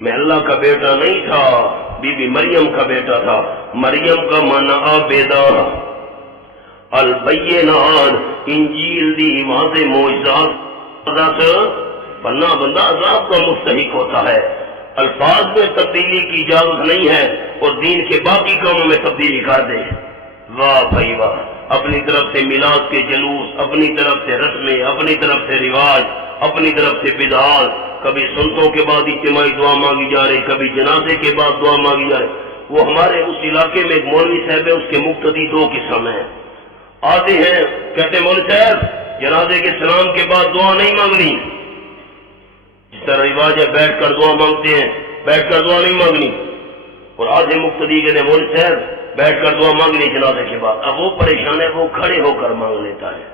میں اللہ کا بیٹا نہیں تھا، بی بی مریم کا بیٹا تھا۔ مریم کا معنی عابدہ، البینات انجیل دی واضح معجزات بننا بندہ عذاب کا مستحق ہوتا ہے۔ الفاظ میں تبدیلی کی اجازت نہیں ہے اور دین کے باقی کاموں میں تبدیلی کر دے۔ واہ بھائی واہ، اپنی طرف سے میلاد کے جلوس، اپنی طرف سے رسمیں، اپنی طرف سے رواج، اپنی طرف سے بدعات، کبھی سنتوں کے بعد اجتماعی دعا مانگی جا رہی، کبھی جنازے کے بعد دعا مانگی جا رہی۔ وہ ہمارے اس علاقے میں ایک مولوی صاحب ہے، اس کے مقتدی دو قسم ہیں۔ آتے ہیں کہتے ہیں مولوی صاحب جنازے کے سلام کے بعد دعا نہیں مانگنی، جس طرح رواج ہے بیٹھ کر دعا مانگتے ہیں، بیٹھ کر دعا نہیں مانگنی۔ اور آدھے مقتدی کہتے ہیں مولوی صاحب بیٹھ کر دعا مانگنی جنازے کے بعد۔ اب وہ پریشان ہے، وہ کھڑے ہو کر مانگ لیتا ہے،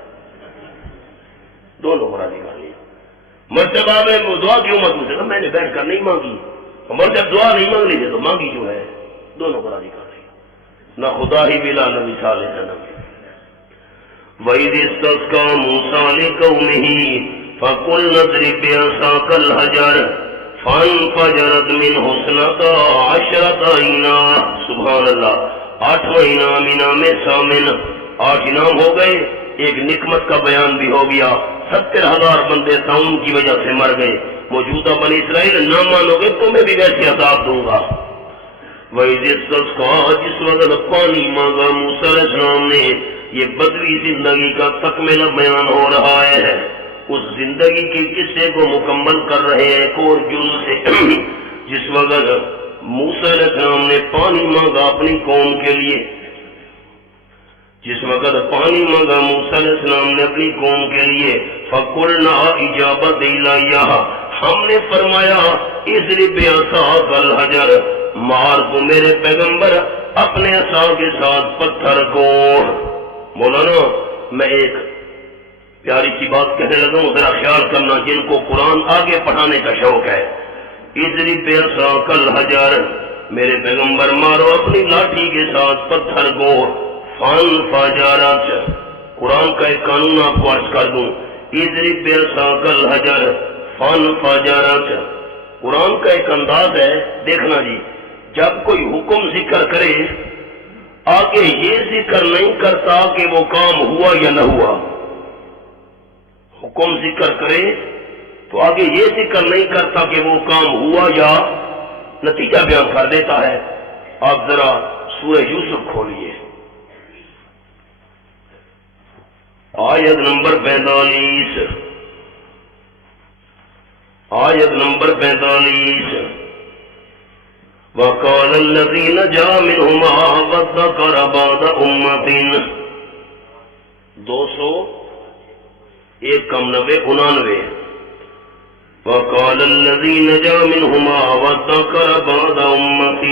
دونوں برادری کر لی۔ مرتبہ میں دعا کیوں مانگی؟ میں نے بیٹھ کر نہیں مانگی، جب دعا نہیں مانگ لی تو مانگی جو ہے، دونوں برادری کر رہی۔ نہ خدا ہی ملا نہ مثال ہے نہ۔ وَإِذِ اسْتَسْقَىٰ مُوسَىٰ لِقَوْمِهِ فَقُلْنَا اضْرِب بِّعَصَاكَ الْحَجَرَ فَانفَجَرَتْ مِنْهُ اثْنَتَا عَشْرَةَ عَيْنًا۔ سبحان اللہ، 8واں انعام انعام ثامن، 8 انعام ہو گئے، ایک نعمت کا بیان بھی ہو گیا۔ 70,000 بندے طاعون کی وجہ سے مر گئے۔ موجودہ بنی اسرائیل نہ مانو گے تو میں بھی ویسے عذاب دوں گا۔ وَإِذِ اسْتَسْقَىٰ جس وقت پانی مانگا موسیٰ علیہ السلام نے، یہ بدوی زندگی کا تکملہ بیان ہو رہا ہے۔ اس زندگی کے قصے کو مکمل کر رہے ہیں ایک اور جز سے۔ جس وقت موسیٰ علیہ السلام نے پانی مانگا اپنی قوم کے لیے، جس وقت پانی مانگا موسیٰ علیہ السلام نے اپنی قوم کے لیے، فَقُلْنَا اِجَابَتِ إِلَيْهَا ہم نے فرمایا اضرب بعصاک الحجر مار کو میرے پیغمبر اپنے عصا کے ساتھ پتھر کو۔ مولانا میں ایک پیاری سی بات کہنے لگا ہوں، ذرا خیال کرنا جن کو قرآن آگے پڑھانے کا شوق ہے۔ اضرب بعصاک الحجر میرے پیغمبر مارو اپنی لاٹھی کے ساتھ پتھر کو، فانفجرت قرآن کا ایک قانون آپ کو عرض کر دوں، اضرب بعصاک الحجر فانفجرت قرآن کا ایک انداز ہے، دیکھنا جی، جب کوئی حکم ذکر کرے آگے یہ ذکر نہیں کرتا کہ وہ کام ہوا یا نہ ہوا۔ حکم ذکر کرے تو آگے یہ ذکر نہیں کرتا کہ وہ کام ہوا یا نتیجہ بیان کر دیتا ہے۔ آپ ذرا سورہ یوسف کھولیے، آیت نمبر 45، آیت نمبر 45۔ وَقَالَ الَّذِي نَجَا مِنْهُمَا وَادَّكَرَ بَعْدَ أُمَّةٍ 201 کم 90 99۔ وَقَالَ الَّذِي نَجَا مِنْهُمَا وَادَّكَرَ بَعْدَ أُمَّةٍ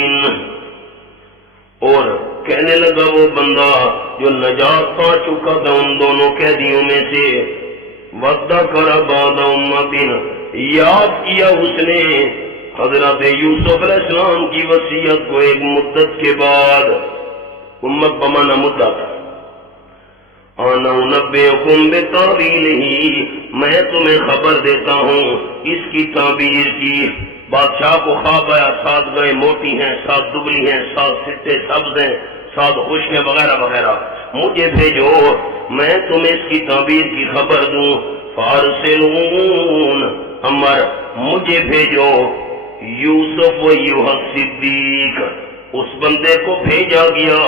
اور کہنے لگا وہ بندہ جو نجات پا چکا تھا ان دونوں قیدیوں میں سے، وَادَّكَرَ بَعْدَ أُمَّةٍ یاد کیا اس نے حضرت یوسف علیہ السلام کی وصیت کو ایک مدت کے بعد۔ امت بمانا مدت۔ انا انبئکم بتاویلہ میں تمہیں خبر دیتا ہوں اس کی تعبیر کی۔ بادشاہ کو خواب آیا، 7 گائیں موٹی ہیں، 7 دبلی ہیں، 7 ستے سبز ہیں، 7 خشک ہیں، وغیرہ وغیرہ، مجھے بھیجو میں تمہیں اس کی تعبیر کی خبر دوں۔ فارسلون امر مجھے بھیجو یوسف و ایھا صدیق اس بندے کو بھیجا گیا،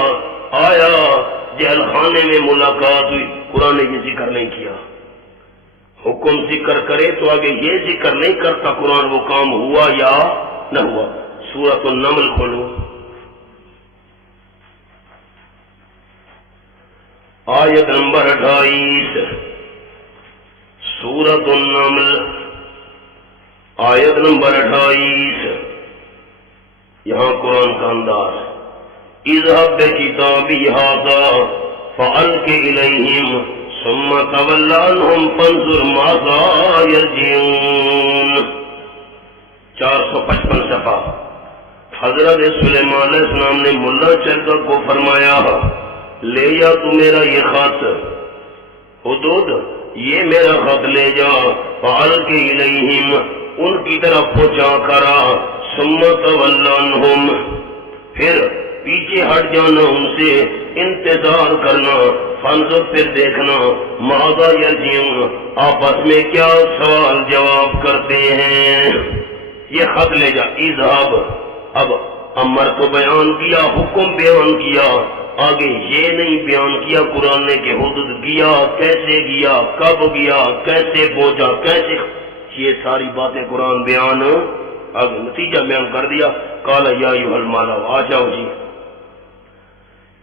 آیا جیل خانے میں ملاقات ہوئی۔ قرآن نے یہ ذکر نہیں کیا، حکم ذکر کرے تو آگے یہ ذکر نہیں کرتا قرآن وہ کام ہوا یا نہ ہوا۔ سورۃ النمل کھولو، آیت نمبر 28۔ سورۃ النمل آیت نمبر 28۔ یہاں قرآن کا انداز، اذهب بکتابی ھذا فألق الیہم ثم تول عنہم فانظر ماذا یرجعون۔ 455 صفحہ۔ حضرت سلیمان علیہ السلام نے ملا چرکا کو فرمایا لے جا تو میرا یہ خط، حدود یہ میرا خط لے جا، فألق الیہم ان کی طرف پہنچا کرا، ثم تول عنہم، پھر پیچھے ہٹ جانا ان سے، انتظار کرنا، فانظر پھر دیکھنا، ماذا یرجعون آپس میں کیا سوال جواب کرتے ہیں۔ یہ خط لے جا، اذهب، اب امر کو بیان کیا، حکم بیان کیا، آگے یہ نہیں بیان کیا قرآن نے کہ حدود گیا کیسے گیا، کب گیا، کیسے پہنچا، کیسے، یہ ساری باتیں قرآن بیان، آگے نتیجہ بیان کر دیا۔ قال یا ایھا الملأ، آ جاؤ جی،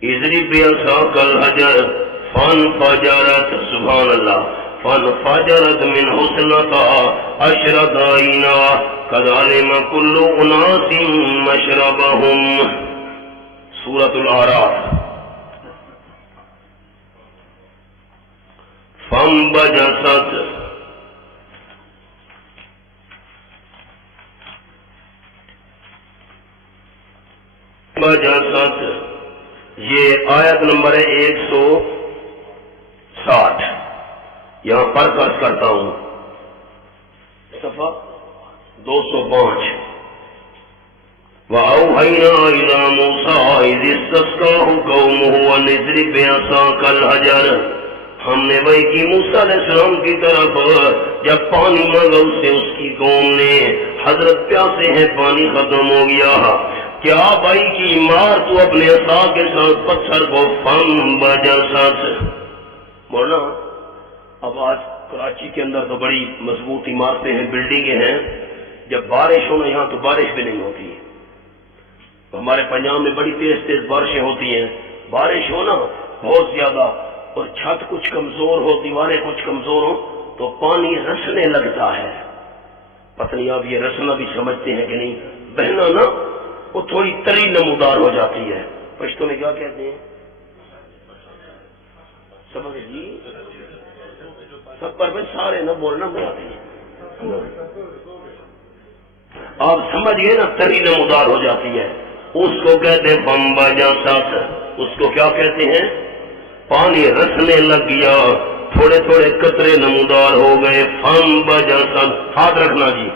اضرب بعصاک الحجر فانفجرت، سبحان اللہ، فانفجرت من حسنتا عشرۃ عینا قد علم کل اناس مشربہم، سورۃ الاعراف۔ فانبجست، یہ آیت نمبر ہے 160، یہاں پر قرض کرتا ہوں، صفحہ 205۔ وَأَوْحَيْنَا إِلَى مُوسَىٰ إِذِ اسْتَسْقَاهُ قَوْمُهُ أَنِ اضْرِب بِّعَصَاكَ الْحَجَرَ، ہم نے وحی کی موسیٰ علیہ السلام کی طرف جب پانی مانگا اس سے اس کی قوم نے، حضرت پیاسے ہیں پانی ختم ہو گیا، کیا بھائی کی مار تو اپنے عصا کے ساتھ پتھر کو، فانبجست۔ مولانا اب آج کراچی کے اندر تو بڑی مضبوط عمارتیں ہیں، بلڈنگیں ہیں، جب بارش ہو نا یہاں تو بارش بھی نہیں ہوتی ہے، ہمارے پنجاب میں بڑی تیز تیز بارشیں ہوتی ہیں، بارش ہو نا بہت زیادہ اور چھت کچھ کمزور ہو، دیواریں کچھ کمزور ہو تو پانی رسنے لگتا ہے، پتہ نہیں آپ یہ رسنا بھی سمجھتے ہیں کہ نہیں، بہنا نا وہ تھوڑی تری نمودار ہو جاتی ہے، پشتوں میں کیا کہتے ہیں، سمجھ جی، سب پر میں سارے نہ بولنا بناتے ہیں، آپ سمجھ گئے نا، تری نمودار ہو جاتی ہے، اس کو کہتے ہیں فانبجست، اس کو کیا کہتے ہیں، پانی رسنے لگ گیا، تھوڑے تھوڑے قطرے نمودار ہو گئے، فانبجست، ہاتھ رکھنا جی،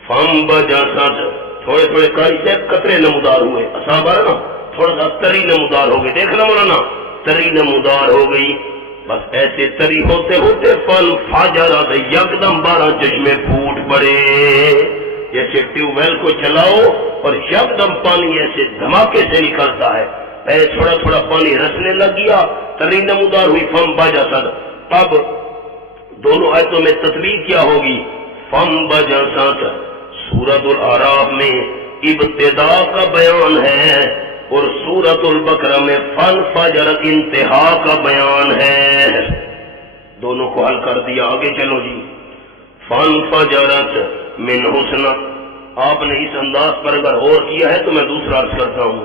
فانبجست، تھوڑے تھوڑے کائی سے قطرے نمودار ہوئے، اصحاب نا تھوڑا سا تری نمودار ہو گئی، دیکھنا مولانا، تری نمودار ہو گئی، بس ایسے تری ہوتے ہوتے فانفجرت، یکدم 12 چشمے پھوٹ پڑے، جیسے ٹیوب ویل کو چلاؤ اور یکدم پانی ایسے دھماکے سے نکلتا ہے، پہلے تھوڑا تھوڑا پانی رسنے لگ گیا، تری نمودار ہوئی، فانبجست۔ اب دونوں آیتوں میں تطبیق کیا ہوگی، فانبجست سورۃ الاعراف میں ابتدا کا بیان ہے اور سورۃ البقرہ میں فانفجرت انتہا کا بیان ہے، دونوں کو حل کر دیا، آگے چلو جی۔ فانفجرت من حسن، آپ نے اس انداز پر اگر غور کیا ہے تو میں دوسرا عرض کرتا ہوں،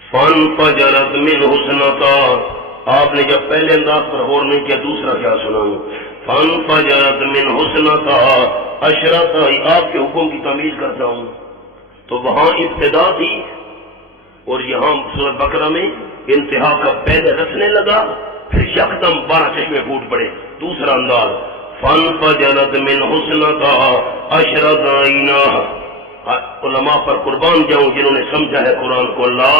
فانفجرت من حسنتا، آپ نے جب پہلے انداز پر غور نہیں کیا دوسرا کیا سناؤں، فانفجرت من حسنتا عشرۃ، آپ کے حکم کی تمیز کرتا ہوں، تو وہاں ابتدا تھی اور یہاں سورۃ بقرہ میں انتہا کا پہلے رسنے لگا، پھر یکدم 12 چشمے پھوٹ پڑے، دوسرا انداز فانفجرت من حسنتا عشرۃ عینا، علماء پر قربان جاؤں جنہوں نے سمجھا ہے قرآن کو، اللہ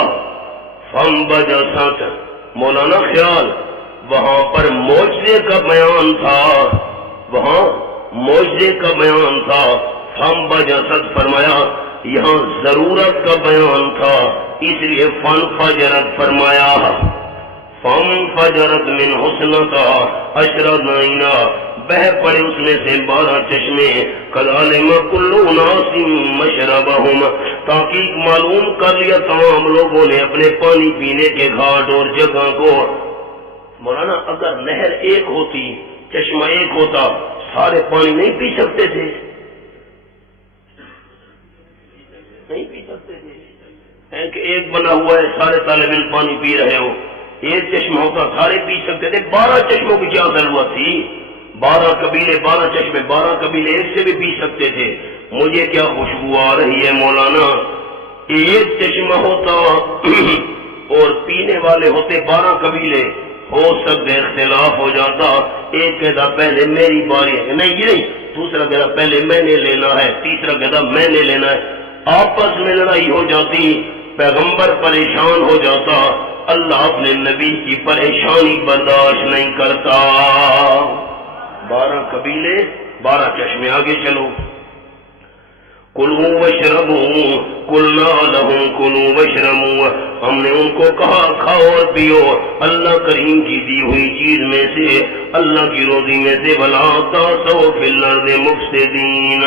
فانبجست، مولانا خیال وہاں پر معجزے کا بیان تھا، وہاں معجزے کا بیان تھا، فانبجست فرمایا، یہاں ضرورت کا بیان تھا، اس لیے فانفجرت فرمایا، فانفجرت من حسنتا عشرۃ عینا، بہ پڑے اس میں سے 12 چشمے، قد علم کل اناس مشربہم، تحقیق معلوم کر لیا تمام لوگوں نے اپنے پانی پینے کے گھاٹ اور جگہ کو۔ مولانا اگر نہر ایک ہوتی، چشمہ ایک ہوتا، سارے پانی نہیں پی سکتے تھے، نہیں پی سکتے تھے، کہ ایک بنا ہوا ہے سارے طالب علم پانی پی رہے ہو، ایک چشمہ ہوتا سارے پی سکتے تھے، 12 چشموں کی کیا ضرورت تھی، 12 قبیلے 12 چشمے، 12 قبیلے ایک سے بھی پی سکتے تھے، مجھے کیا خوشبو آ رہی ہے مولانا، ایک چشمہ ہوتا اور پینے والے ہوتے 12 قبیلے، ہو سکتے اختلاف ہو جاتا، ایک کہتا پہلے میری باری ہے، نہیں یہ نہیں، دوسرا کہتا پہلے میں نے لینا ہے، تیسرا کہتا میں نے لینا ہے، آپس میں لڑائی ہو جاتی، پیغمبر پریشان ہو جاتا، اللہ اپنے نبی کی پریشانی برداشت نہیں کرتا۔ 12 قبیلے 12 چشمے، آگے چلو۔ کلوا واشربوا قلنا لهم کلوا واشربوا، ہم نے ان کو کہا کھاؤ اور پیو اللہ کریم کی دی ہوئی چیز میں سے، اللہ کی روزی میں سے، ولا تعثوا فی الارض مفسدین،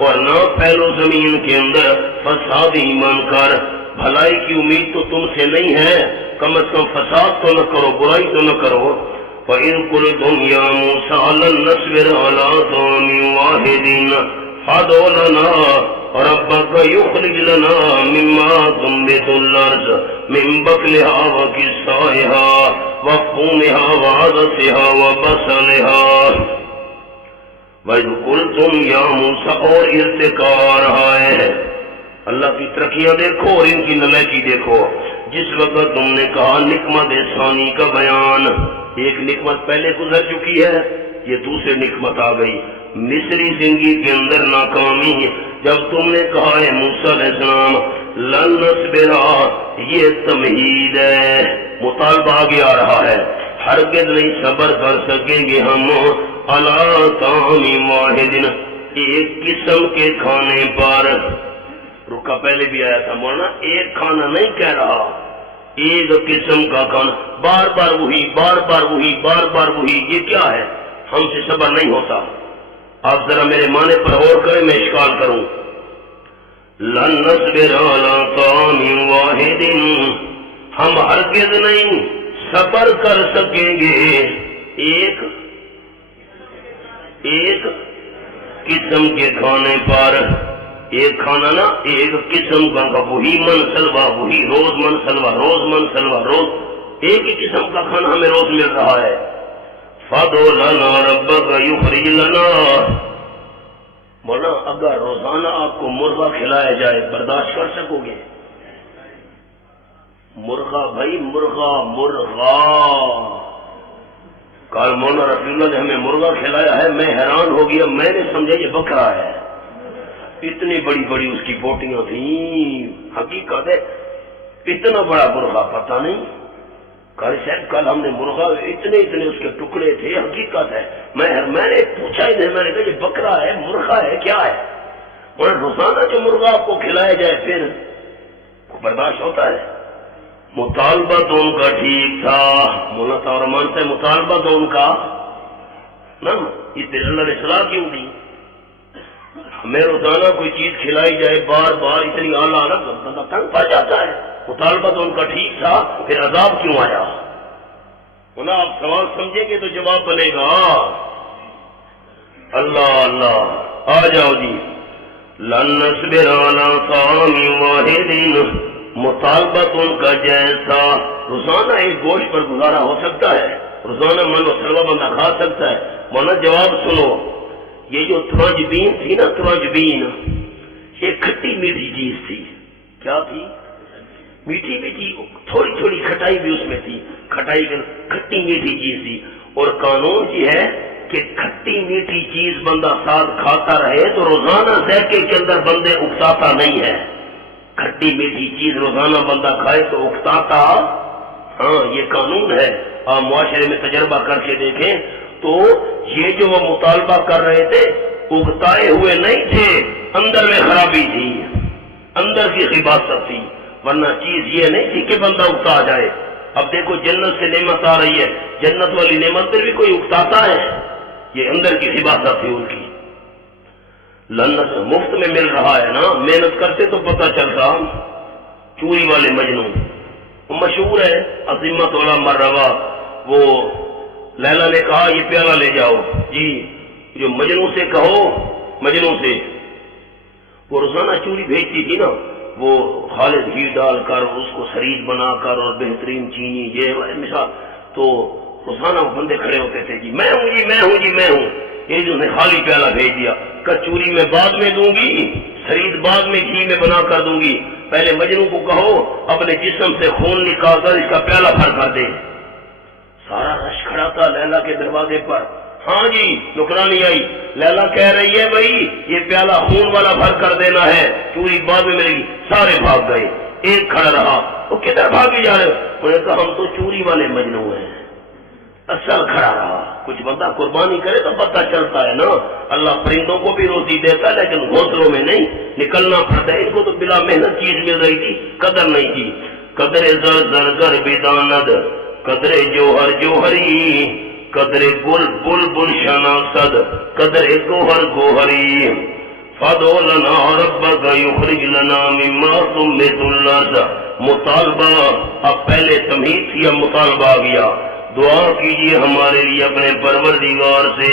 اور نہ پھیلو زمین کے اندر فسادی من کر، بھلائی کی امید تو تم سے نہیں ہے، کم از کم فساد تو نہ کرو، برائی تو نہ کرو۔ فَإِن قُلْتُمْ يَا مُوسَىٰ لَن نَّصْبِرَ عَلَىٰ طَعَامٍ وَاحِدٍ فادع لنا ربك يخرج لنا مما تنبت الأرض من بقلها وكسائها وفومها وعدسها وبصلها وَإِذْ قُلْتُمْ يَا مُوسَىٰ، اور ارتقا رہا ہے، اللہ کی ترقیاں دیکھو اور ان کی نلائکی دیکھو۔ جس وقت تم نے کہا نعمت ثانی کا بیان، ایک نعمت پہلے گزر چکی ہے، یہ دوسری نعمت آ گئی، مصری زندگی کے اندر ناکامی۔ جب تم نے کہا ہے موسیٰ علیہ السلام لن نصبرا، یہ تمہید ہے، مطالبہ آگے آ رہا ہے، ہرگز نہیں صبر کر سکیں گے ہم علی طعام واحد، ایک قسم کے کھانے پر۔ رکا پہلے بھی آیا تھا مولانا، ایک کھانا نہیں کہہ رہا، ایک قسم کا کھانا، بار بار وہی، بار بار وہی، بار بار وہی، یہ کیا ہے؟ ہم سے صبر نہیں ہوتا۔ آپ ذرا میرے معنی پر غور کریں، میں اشکال کروں۔ لن نصبر علی طعام واحد، ہم ہرگز نہیں صبر کر سکیں گے ایک قسم کے کھانے پر، ایک کھانا نا، ایک قسم کا، وہی منسلوا، وہی روز منسلوا، روز منسلوا، روز ایک ہی قسم کا کھانا ہمیں روز مل رہا ہے۔ فَادْعُ لَنَا رَبَّكَ يُخْرِجْ لَنَا، مولانا اگر روزانہ آپ کو مرغا کھلایا جائے برداشت کر سکو گے؟ مرغا بھائی، مرغا مرغا، کل مولانا رفیع اللہ نے ہمیں مرغا کھلایا ہے، میں حیران ہو گیا، میں نے سمجھا یہ بکرا ہے، اتنی بڑی بڑی اس کی بوٹیاں تھیں، حقیقت ہے اتنا بڑا مرغا پتہ نہیں، قاری صاحب کل ہم نے مرغا اتنے اس کے ٹکڑے تھے، حقیقت ہے، میں نے پوچھا ہی نہیں، میں نے کہا یہ بکرا ہے مرغا ہے کیا ہے؟ اور روزانہ جو مرغا آپ کو کھلایا جائے پھر برداشت ہوتا ہے؟ مطالبہ تو ان کا ٹھیک تھا، مولانا صاحب مانتے ہیں مطالبہ تو ان کا نا، اس دن اللہ نے صلاح کیوں دی؟ ہمیں روزانہ کوئی چیز کھلائی جائے بار بار اتنی اعلیٰ نا، بندہ تنگ پڑ جاتا ہے، مطالبہ تو ان کا ٹھیک تھا، پھر عذاب کیوں آیا؟ انہیں آپ سوال سمجھیں گے تو جواب بنے گا۔ اللہ اللہ، آ جاؤ جی۔ لن نصبر علی طعام واحد، مطالبہ تو ان کا جیسا، روزانہ ایک گوشت پر گزارا ہو سکتا ہے، روزانہ من و سلوہ بندہ کھا سکتا ہے؟ مولانا جواب سنو، یہ جو ترنجبین تھی نا، ترنجبین یہ کھٹی میٹھی چیز تھی، کیا تھی؟ میٹھی میٹھی، تھوڑی تھوڑی کھٹائی بھی اس میں تھی، کھٹی میٹھی چیز تھی، اور قانون یہ ہے کہ کھٹی میٹھی چیز بندہ ساتھ کھاتا رہے تو روزانہ ذائقے کے اندر بندے اکتاتا نہیں ہے، کھٹی میٹھی چیز روزانہ بندہ کھائے تو اکتاتا، ہاں یہ قانون ہے، آپ معاشرے میں تجربہ کر کے دیکھیں تو یہ جو وہ مطالبہ کر رہے تھے اگتائے ہوئے نہیں تھے، اندر میں خرابی تھی، اندر کی خباثت تھی، ورنہ چیز یہ نہیں تھی کہ بندہ اگتا جائے۔ اب دیکھو جنت سے نعمت آ رہی ہے، جنت والی نعمت پر بھی کوئی اگتاتا ہے؟ یہ اندر کی خباثت تھی ان کی۔ لنت مفت میں مل رہا ہے نا، محنت کرتے تو پتہ چلتا۔ چوری والے مجنون مشہور ہے، عظیمت والا مروا، وہ لیلا نے کہا یہ پیالہ لے جاؤ جی، جو مجنون سے کہو، مجنون سے وہ روزانہ چوری بھیجتی تھی نا، وہ خالص گھی ڈال کر اس کو شرید بنا کر اور بہترین چینی یہ مثال، تو روزانہ وہ بندے کھڑے ہوتے تھے جی میں ہوں جی میں ہوں جی میں ہوں، یہ جو نے خالی پیالہ بھیج دیا، کچوری میں بعد میں دوں گی، شرید بعد میں گھی میں بنا کر دوں گی، پہلے مجنوں کو کہو اپنے جسم سے خون نکال کر اس کا پیالہ بھر کر دے۔ سارا رش کھڑا تھا لیلا کے دروازے پر، ہاں جی نکرانی آئی، لیلا کہہ رہی ہے بھائی یہ پیالہ خون والا بھر کر دینا ہے، چوری بعد میں ملے گی، سارے بھاگ گئے، ایک کھڑا رہا، وہ کدھر بھاگے جا رہے؟ انہوں نے کہا ہم تو چوری والے مجنوں ہیں، اصل کھڑا رہا۔ کچھ بندہ قربانی کرے تو پتہ چلتا ہے نا، اللہ پرندوں کو بھی روزی دیتا ہے لیکن گھونسلوں میں نہیں، نکلنا پڑتا ہے، ان کو تو بلا محنت چیز مل رہی تھی، قدر نہیں کی۔ قدر زر زر گر بداند، قدر جوہر جوہری، قدر گل بل بل شناسد، قدر گوہر گوہری، فادو لنا ربک یخرج لنا مما تنبت الارض۔ مطالبہ، اب پہلے تمہید تھی اب مطالبہ آ گیا، دعا کیجیے ہمارے لیے اپنے پروردگار سے،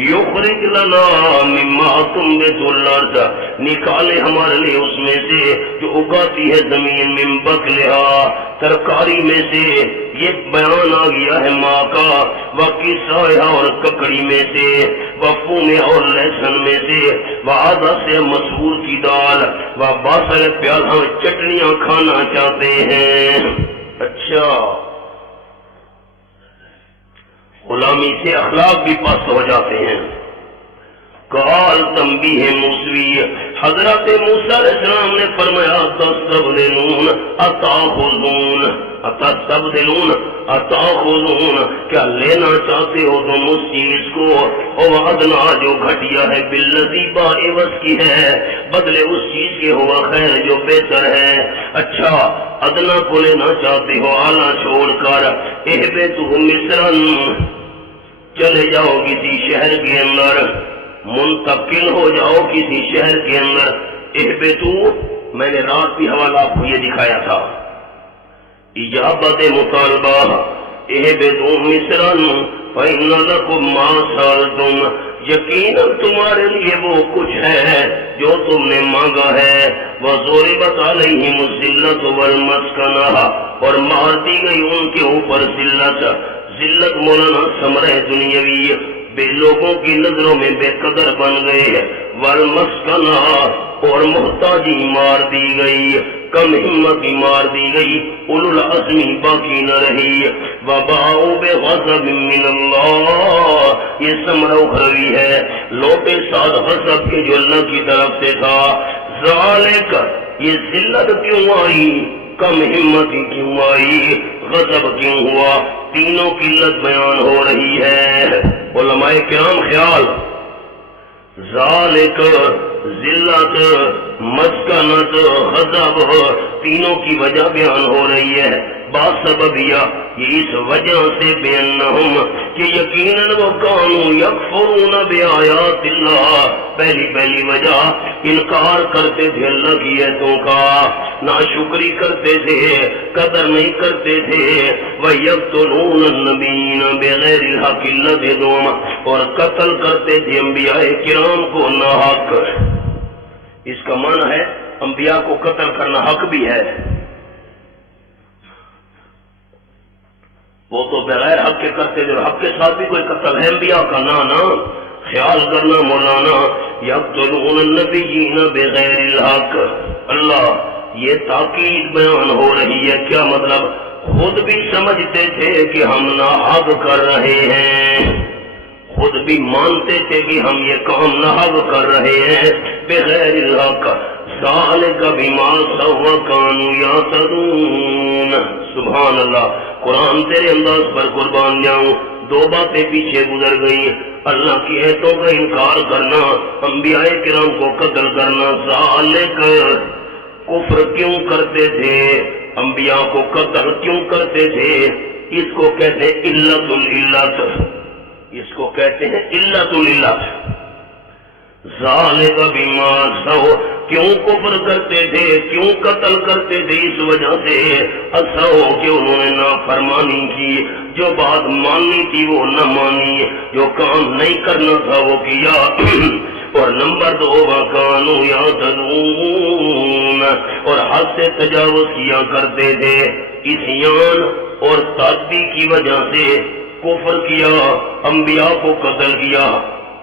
یخرج لنا مما تنبت الارض، نکالے ہمارے لیے اس میں سے جو اگاتی ہے زمین، من بقلہا، ترکاری میں سے، یہ بیان آ گیا ہے ماں کا، وقصائہا، اور ککڑی میں سے، وفوم، اور لہسن میں سے، وعدس، مسور کی دال، وبصل، پیاز، ہم چٹنیاں کھانا چاہتے ہیں۔ اچھا، غلامی سے اخلاق بھی پست ہو جاتے ہیں۔ قال تنبیہ موسوی، حضرت موسیٰ علیہ السلام نے فرمایا تستبدلون اتاخذون، اتستبدلون اتاخذون، کیا لینا چاہتے ہو تم اس چیز کو، او ادنا، جو گھٹیا ہے، بالذی، باعوض کی ہے، بدلے اس چیز کے ہوا خیر جو بہتر ہے۔ اچھا، ادنا کو لینا چاہتے ہو اعلیٰ چھوڑ کر، اہبطوا مصرا، چلے جاؤ کسی شہر کے اندر، منتقل ہو جاؤ کسی شہر کے اندر۔ اہبطوا، میں نے رات بھی حوالہ آپ کو یہ دکھایا تھا، اجابت مطالبہ، اہبطوا مصرا فإن لكم ما سألتم، یقیناً تمہارے لیے وہ کچھ ہے جو تم نے مانگا ہے۔ وضربت علیہم الذلۃ والمسکنہ، اور مار دی گئی ان کے اوپر ذلت، ذلت مولانا ثمرہ دنیاوی، بے لوگوں کی نظروں میں بے قدر بن گئے، والمسکنہ، اور محتاجی مار دی گئی، کم ہمتی مار دی گئی، اولو العزمی باقی نہ رہی۔ وباؤ بغضب من اللہ، یہ ثمرہ اخروی ہے، لوٹے ساتھ غضب کے جو اللہ کی طرف سے تھا۔ ذالک، یہ ذلت کیوں آئی، کم ہمتی کیوں آئی، غضب کیوں ہوا، تینوں کی علت بیان ہو رہی ہے۔ علماء کرام خیال، ذالک، ذلت، مسکنت، غضب، تینوں کی وجہ بیان ہو رہی ہے، باسببیہ، یہ اس وجہ سے بینہم، کہ یقیناً وہ کانوا یکفرون بآیات اللہ، پہلی وجہ انکار کرتے تھے اللہ کی آیتوں کا، ناشکری کرتے تھے، قدر نہیں کرتے تھے، وَيَقْتُلُونَ النَّبِيِّينَ بِغَيْرِ الْحَقِّ الَّذِينَ، اور قتل کرتے تھے انبیاء کرام کو ناحق۔ اس کا معنی ہے انبیاء کو قتل کرنا حق بھی ہے، وہ تو بغیر حق کے کرتے جو حق کے ساتھ بھی کوئی قتل ہے انبیاء کا، نہ خیال کرنا مولانا، یقتلون النبیین بغیر الحق، اللہ، یہ تاکید بیان ہو رہی ہے، کیا مطلب، خود بھی سمجھتے تھے کہ ہم ناحق کر رہے ہیں، خود بھی مانتے تھے کہ ہم یہ کام ناحق کر رہے ہیں، بغیر الحق، ذالک بما عصوا وکانوا یعتدون۔ سبحان اللہ، قرآن تیرے انداز پر قربان جاؤں، دو باتیں پیچھے گزر گئی، اللہ کی آیتوں کا انکار کرنا، انبیاء کرام کو قتل کرنا۔ ذالک، کفر کیوں کرتے تھے، انبیاء کو قتل کیوں کرتے تھے، اس کو کہتے ہیں علت العلت، اس کو کہتے ہیں علت العلت۔ ذالک بما عصوا، کیوں کفر کرتے تھے، کیوں قتل کرتے تھے، اس وجہ سے عصوا، کہ انہوں نے نافرمانی کی، جو بات ماننی تھی وہ نہ مانی، جو کام نہیں کرنا تھا وہ کیا، اور نمبر 2، وَكَانُوا يَعْتَدُونَ، اور حد سے تجاوز کیا کرتے تھے، عصیان اور تعدی کی وجہ سے کفر کیا، انبیاء کو قتل کیا،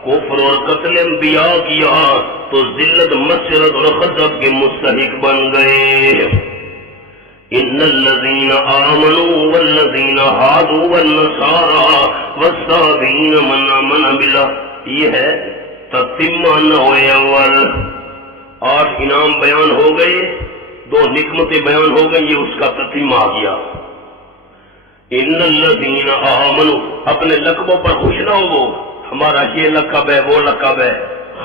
کفر اور قتل انبیاء کیا تو ذلت، مسرت اور غضب کے مستحق بن گئے۔ ان الذين آمنوا والذين هادوا والنصارى والصابئين من آمن بالله، یہ ہے تتمہ نوع اول. 8 انعام بیان ہو گئے، 2 نعمتیں بیان ہو گئی، یہ اس کا تتمہ آ گیا. ان الذین آمنوا، اپنے لقبوں پر خوش نہ ہو، ہمارا یہ لقب ہے وہ لقب ہے.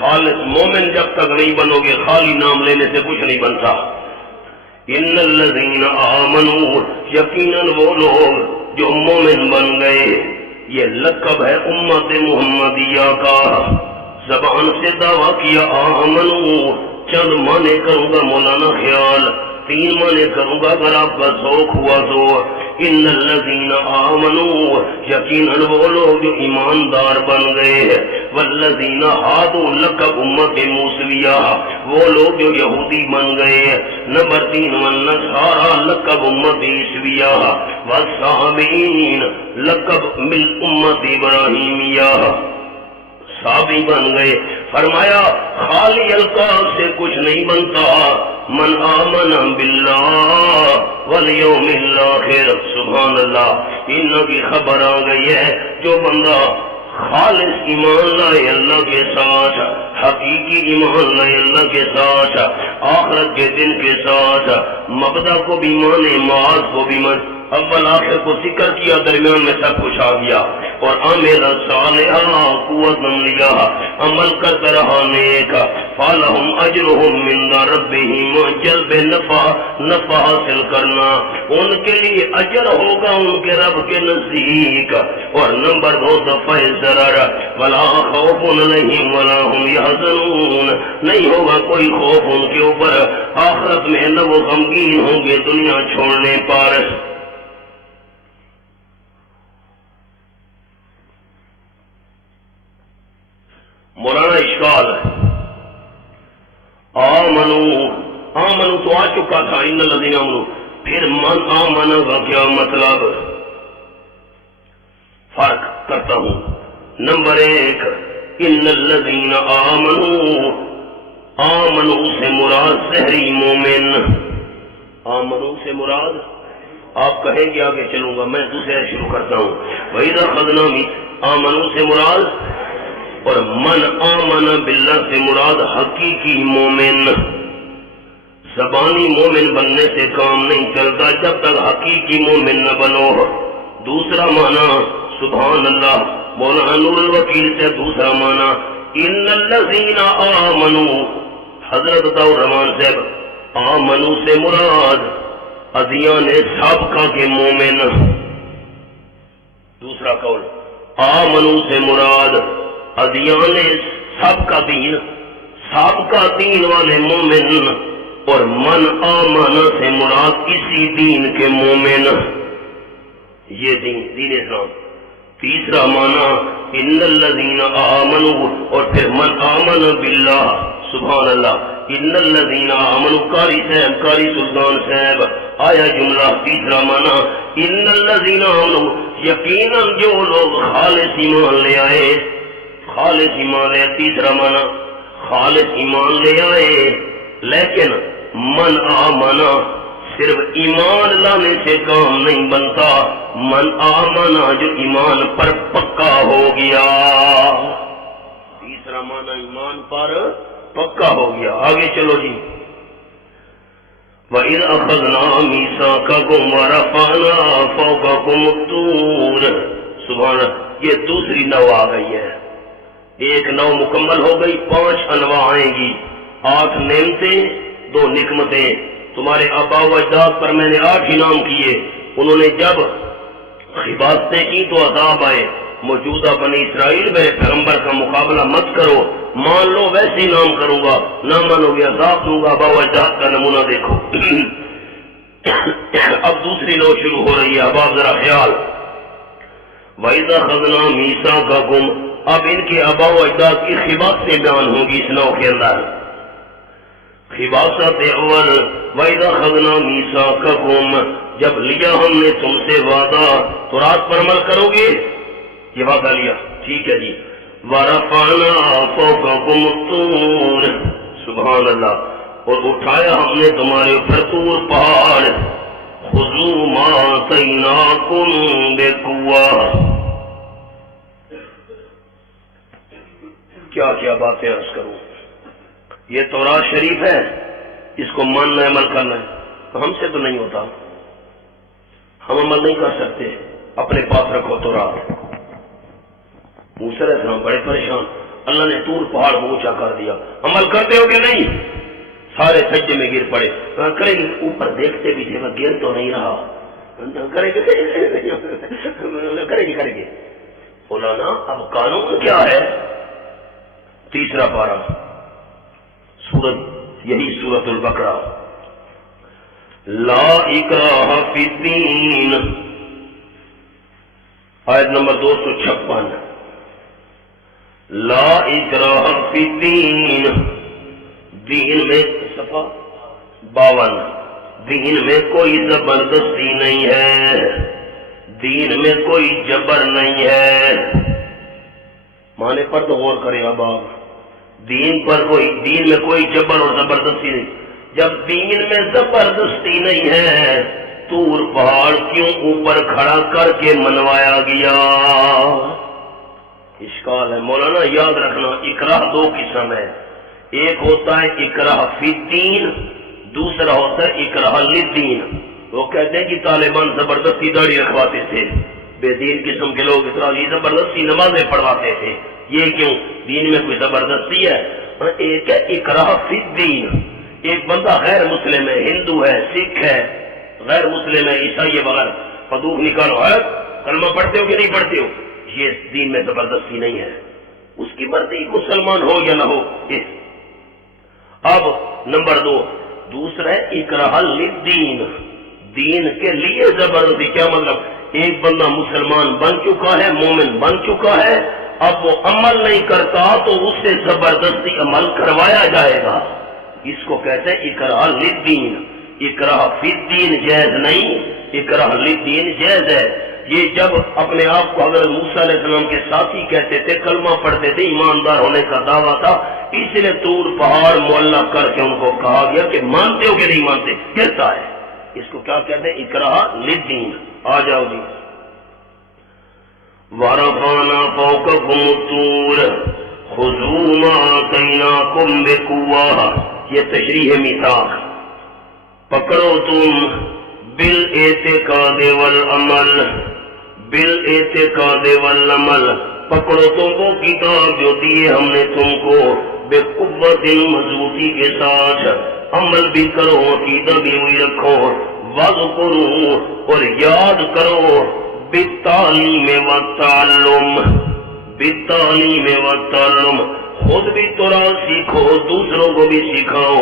خالص مومن جب تک نہیں بنو گے خالی نام لینے سے کچھ نہیں بنتا. ان الذین آمنوا، یقیناً وہ لوگ جو مومن بن گئے. یہ لقب ہے امت محمدیہ کا. زبان سے دعویٰ کیا آمنوا، چند مانے کروں گا مولانا خیال، 3 مانے کروں گا اگر آپ کا ذوق ہوا تو. ان الذین آمنوا، یقیناً وہ لوگ جو ایماندار بن گئے. والذین ہادوا، لقب امت موسویہ، وہ لوگ جو یہودی بن گئے. نمبر 3 والنصارى، لقب امت عیسویہ. والصابئین، لقب من امت ابراہیمیہ، صحابی بن گئے. فرمایا خالی القاب سے کچھ نہیں بنتا. من آمن باللہ والیوم الآخر، سبحان اللہ. ان کی خبر آ گئی ہے، جو بندہ خالص ایمان لائے اللہ کے ساتھ، حقیقی ایمان لائے اللہ کے ساتھ، آخرت کے دن کے ساتھ، مبدا کو بھی مانے معاد کو بھی مانے. اول آخر کو ذکر کیا، درمیان میں سب کچھ آ گیا. اور عامل صالحا، قوت لیا، عمل کرتا رہا نیک، فالہم اجرہم من ربہم، جلب نفع حاصل کرنا ان کے لیے اجر ہوگا ان کے رب کے نزدیک. اور نمبر 2 دفع ضرر، ولا خوف علیہم ولا ہم یحزنون، نہیں ہوگا کوئی خوف ان کے اوپر آخرت میں، نہ وہ غمگین ہوں گے دنیا چھوڑنے پر. مولانا اشکال ہے، آمنو تو آ چکا تھا، ان الذین آمنو، پھر من آمن کا کیا مطلب؟ فرق کرتا ہوں. نمبر 1 ان الذین آمنو سے مراد شہری مومن. آمنو سے مراد، آپ کہیں گے آگے چلوں گا، میں دوسرے شروع کرتا ہوں. وَإِذَا أَخَذْنَا مِيثَاقَكُمْ، آمنو سے مراد، اور من آمن باللہ سے مراد حقیقی مومن. زبانی مومن بننے سے کام نہیں چلتا جب تک حقیقی مومن نہ بنو. دوسرا معنی سبحان اللہ، مولانا نور الوکیل سے دوسرا معنی ان الذین آمنوا، حضرت عطاء الرحمان صاحب، آمنو سے مراد ادیان سابقہ کے مومن. دوسرا قول آمنو سے مراد ادیان سابقہ دین، سابقہ دین والے مومن. اور من آمن سے مراد اسی دین کے مومن، یہ دین اسلام. تیسرا معنی ان الذین آمنوا، اور پھر من آمن باللہ، سبحان اللہ. ان الذین آمنوا، قاری صاحب، قاری سلطان صاحب، آیا جملہ. تیسرا معنی ان الذین آمنوا، یقیناً جو لوگ خالص ایمان لے آئے، خالص ایمان لے. تیسرا معنی خالص ایمان لے آئے. لیکن من آمنا، صرف ایمان لانے سے کام نہیں بنتا، من آمنا جو ایمان پر پکا ہو گیا. تیسرا معنی ایمان پر پکا ہو گیا. آگے چلو جی. وَإِذْ أَخَذْنَا مِيثَاقَكُمْ وَرَفَعْنَا فَوْقَكُمُ الطُّورَ، سبحان اللہ. یہ دوسری نو آ گئی ہے. ایک نو مکمل ہو گئی، 5 انواع آئیں گی. 8 نعمتیں، 2 نعمتیں. تمہارے آبا و اجداد پر میں نے 8 انعام کیے. انہوں نے جب خباستیں کی تو عذاب آئے. موجودہ بنی اسرائیل میرے پیغمبر کا مقابلہ مت کرو، مان لو ویسے انعام کروں گا، نہ مانو گے عذاب دوں گا. آبا و اجداد کا نمونہ دیکھو. اب دوسری نو شروع ہو رہی ہے. اب آپ ذرا خیال. وَإِذَا أَخَذْنَا مِيثَاقَكُمْ، اب ان کے آبا و اجداد کی خباست سے بیان ہوگی اس نو کے اندر. خباست اول، وَإِذَا أَخَذْنَا مِيثَاقَكُمْ، جب لیا ہم نے تم سے وعدہ، تو رات پر عمل کرو گے، یہ وعدہ لیا، ٹھیک ہے جی. وَرَفَعْنَا فَوْقَكُمُ الطُّورَ، سبحان اللہ. اور اٹھایا ہم نے تمہارے اوپر طور پہاڑ. خذوا ما آتیناکم بقوہ. کیا کیا باتیں عرض کروں. یہ تورات شریف ہے، اس کو ماننا عمل کرنا ہے. ہم سے تو نہیں ہوتا، ہم عمل نہیں کر سکتے. اپنے پاس رکھو تورات. موسیٰ علیہ السلام بڑے پریشان، اللہ نے طور پہاڑ کو اونچا کر دیا. عمل کرتے ہو کہ نہیں؟ سارے سجدے میں گر پڑے. کریں گے اوپر دیکھتے بھی تھے، میں گر تو نہیں رہا. کریں گے. بولا نا اب قانون کیا ہے؟ تیسرا پارہ سورت، یہی سورت البقرہ. لا اکراہ فی الدین، آیت نمبر 256. لا اکراہ فی الدین، دین میں صفحہ 52، دین میں کوئی زبردستی نہیں ہے، دین میں کوئی جبر نہیں ہے. معنی پر تو غور کریں اب آپ. دین میں کوئی جبر اور زبردستی نہیں. جب دین میں زبردستی نہیں ہے، طور پہاڑ کیوں اوپر کھڑا کر کے منوایا گیا؟ اشکال ہے. مولانا یاد رکھنا، اکراہ دو قسم ہے. ایک ہوتا ہے اکراہ فی الدین، دوسرا ہوتا ہے اکراہ للدین. وہ کہتے ہیں کہ طالبان زبردستی داڑھی رکھواتے تھے، بے دین قسم کے لوگ اسرائیلی زبردستی نمازیں پڑھواتے تھے. یہ کیوں؟ دین میں کوئی زبردستی ہے؟ ایک ہے اکراہ فی الدین. ایک بندہ غیر مسلم ہے، ہندو ہے، سکھ ہے، غیر مسلم ہے، عیسائی ہے، بغیر بندوق نکالو ہے، کلمہ پڑھتے ہو کہ نہیں پڑھتے ہو؟ یہ دین میں زبردستی نہیں ہے، اس کی مرضی، مسلمان ہو یا نہ ہو. اب نمبر 2، دوسرا ہے اکراہ للدین، دین کے لیے زبردستی. کیا مطلب؟ ایک بندہ مسلمان بن چکا ہے، مومن بن چکا ہے، اب وہ عمل نہیں کرتا تو اس سے زبردستی عمل کروایا جائے گا. اس کو کہتے ہیں اکراہ للدین. اکراہ فی الدین جائز نہیں، اکراہ للدین جائز ہے. یہ جب اپنے آپ کو حضرت موسیٰ علیہ السلام کے ساتھی کہتے تھے، کلمہ پڑھتے تھے، ایماندار ہونے کا دعویٰ تھا، اس لیے طور پہاڑ معلق کر کے ان کو کہا گیا کہ مانتے ہو کہ نہیں مانتے؟ کہتا ہے. اس کو کیا کہتے ہیں؟ اکراہ للدین. آ جاؤ جی. وَرَفَعْنَا فَوْقَكُمُ الطُّورَ خُذُوا مَا آتَيْنَاكُمْ بِقُوَّةٍ. یہ تشریح میثاق. پکڑو تم بالاعتقاد والعمل، بالاعتقاد والعمل، پکڑو تم وہ کتاب جو دیے ہم نے تم کو، بقوت، مضبوطی کے ساتھ، عمل بھی کرو، عقیدہ بھی ہوئی رکھو. وَاذْكُرُوا، اور یاد کرو، بالتعلیم والتعلم، بالتعلیم والتعلم، خود بھی تورات سیکھو، دوسروں کو بھی سکھاؤ.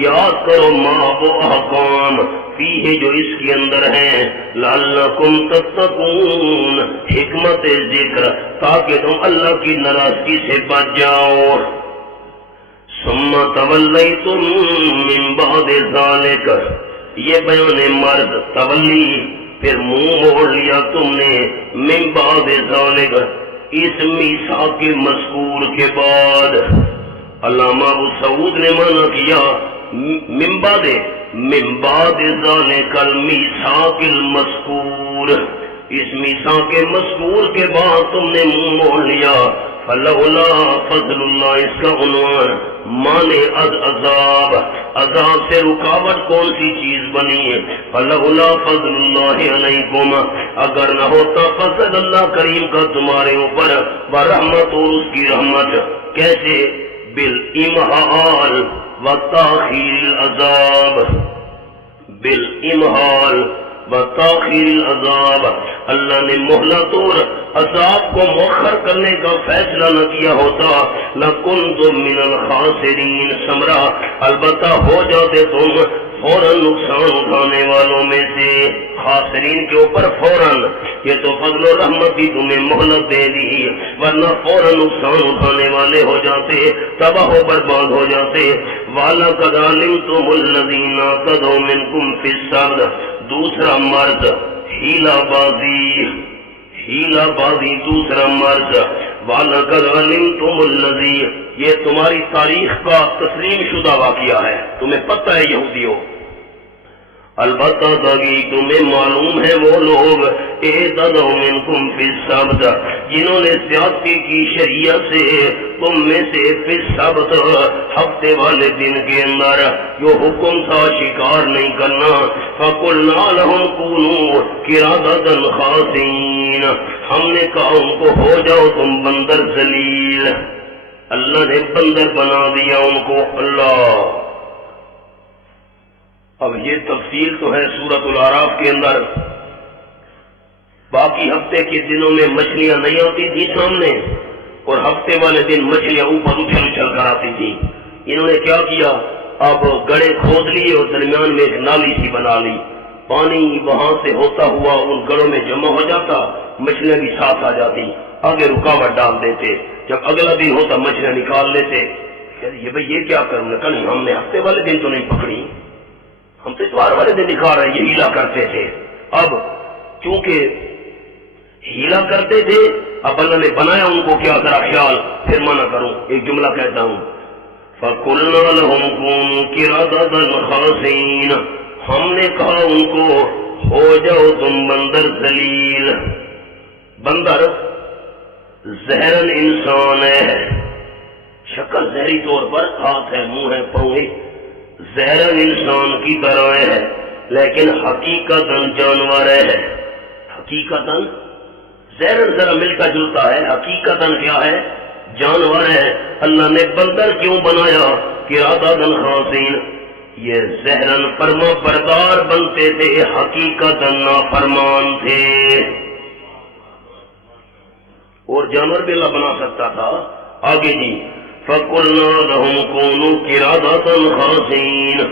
یاد کرو ما وہ احکام فیہ جو اس کے اندر ہیں، لعلکم تتقون، حکمت ذکر، تاکہ تم اللہ کی ناراضگی سے بچ جاؤ. ثم تولیتم من بعد ذلک، یہ بیان مرد تولی، پھر منہ موڑ لیا تم نے، من بعد ذلک، اس میثاق کے مذکور کے بعد. علامہ ابو سعود نے مانا کیا من بعد ذلک المیثاق المذکور، اس میثاق کے مذکور کے بعد تم نے منہ موڑ لیا. فلولا فضل اللہ، اس کا عنوان مانے عذاب، عذاب سے رکاوٹ کون سی چیز بنی ہے؟ فلولا فضل اللہ علیکم، اگر نہ ہوتا فضل اللہ کریم کا تمہارے اوپر، ورحمت، اور اس کی رحمت. کیسے؟ بالامحال وتاخیر العذاب، بالامحال وتاخیر العذاب، اللہ نے مہلت اور عذاب کو مؤخر کرنے کا فیصلہ نہ کیا ہوتا، لکنتم من الخاسرین، سمرا البتہ ہو جاتے تم فوراً نقصان اٹھانے والوں میں سے، خاسرین کے اوپر فوراً. یہ تو فضل و رحمت بھی تمہیں مہلت دے دی، ورنہ فوراً نقصان اٹھانے والے ہو جاتے، تباہ و برباد ہو جاتے. وَلَقَدْ عَلِمْتُمُ الَّذِينَ اعْتَدَوْا مِنْكُمْ فِي السَّبْتِ، دوسرا مرد ہیلا بازی، ہیلا بازی دوسرا مرد. وَلَقَدْ عَلِمْتُمُ الَّذِي، یہ تمہاری تاریخ کا تسلیم شدہ واقعہ ہے، تمہیں پتہ ہے یہودیوں. البتہ تحقیق تمہیں معلوم ہے وہ لوگ اعتدوا منکم فی السبت جنہوں نے زیادتی کی شریعت سے تم میں سے فی السبت ہفتے والے دن کے اندر جو حکم تھا شکار نہیں کرنا فقلنا لهم کونوا قردۃ خاسئین ہم نے کہا ان کو ہو جاؤ تم بندر ذلیل اللہ نے بندر بنا دیا ان کو اللہ اب یہ تفصیل تو ہے سورۃ الاعراف کے اندر باقی ہفتے کے دنوں میں مچھلیاں نہیں آتی تھی سامنے اور ہفتے والے دن مچھلیاں اوپر اچھل اچھل کر آتی تھی انہوں نے کیا کیا اب گڑھے کھود لیے اور درمیان میں ایک نالی سی بنا لی پانی وہاں سے ہوتا ہوا ان گڑھوں میں جمع ہو جاتا مچھلیاں بھی ساتھ آ جاتی آگے رکاوٹ ڈال دیتے جب اگلا دن ہوتا مچھلیاں نکال لیتے یہ بھائی یہ کیا کروں کل ہم نے ہفتے والے دن تو نہیں پکڑی ہم تو اتوار والے دن نکال رہے یہ ہیلا کرتے تھے اب چونکہ ہیلا کرتے تھے اب اللہ نے بنایا ان کو کیا ذرا خیال پھر منع کروں ایک جملہ کہتا ہوں فَقُلْنَا لَهُمْ كُونُوا قِرَدَةً خَاسِئِينَ ہم نے کہا ان کو ہو جاؤ تم بندر ذلیل بندر زہرن انسان ہے شکل زہری طور پر ہاتھ ہے منہ ہے پاؤں ہے زہرن انسان کی طرح ہے لیکن حقیقتاً جانور ہے حقیقتاً زہرن ذرا ملتا جلتا ہے حقیقتاً کیا ہے جانور ہے اللہ نے بندر کیوں بنایا قردۃ خاسئین یہ زہرن فرما بردار بنتے تھے حقیقتاً نافرمان تھے اور جانور بھی اللہ بنا سکتا تھا آگے جی فَقُلْنَا لَهُمْ كُونُوا قِرَدَةً خَاسِئِينَ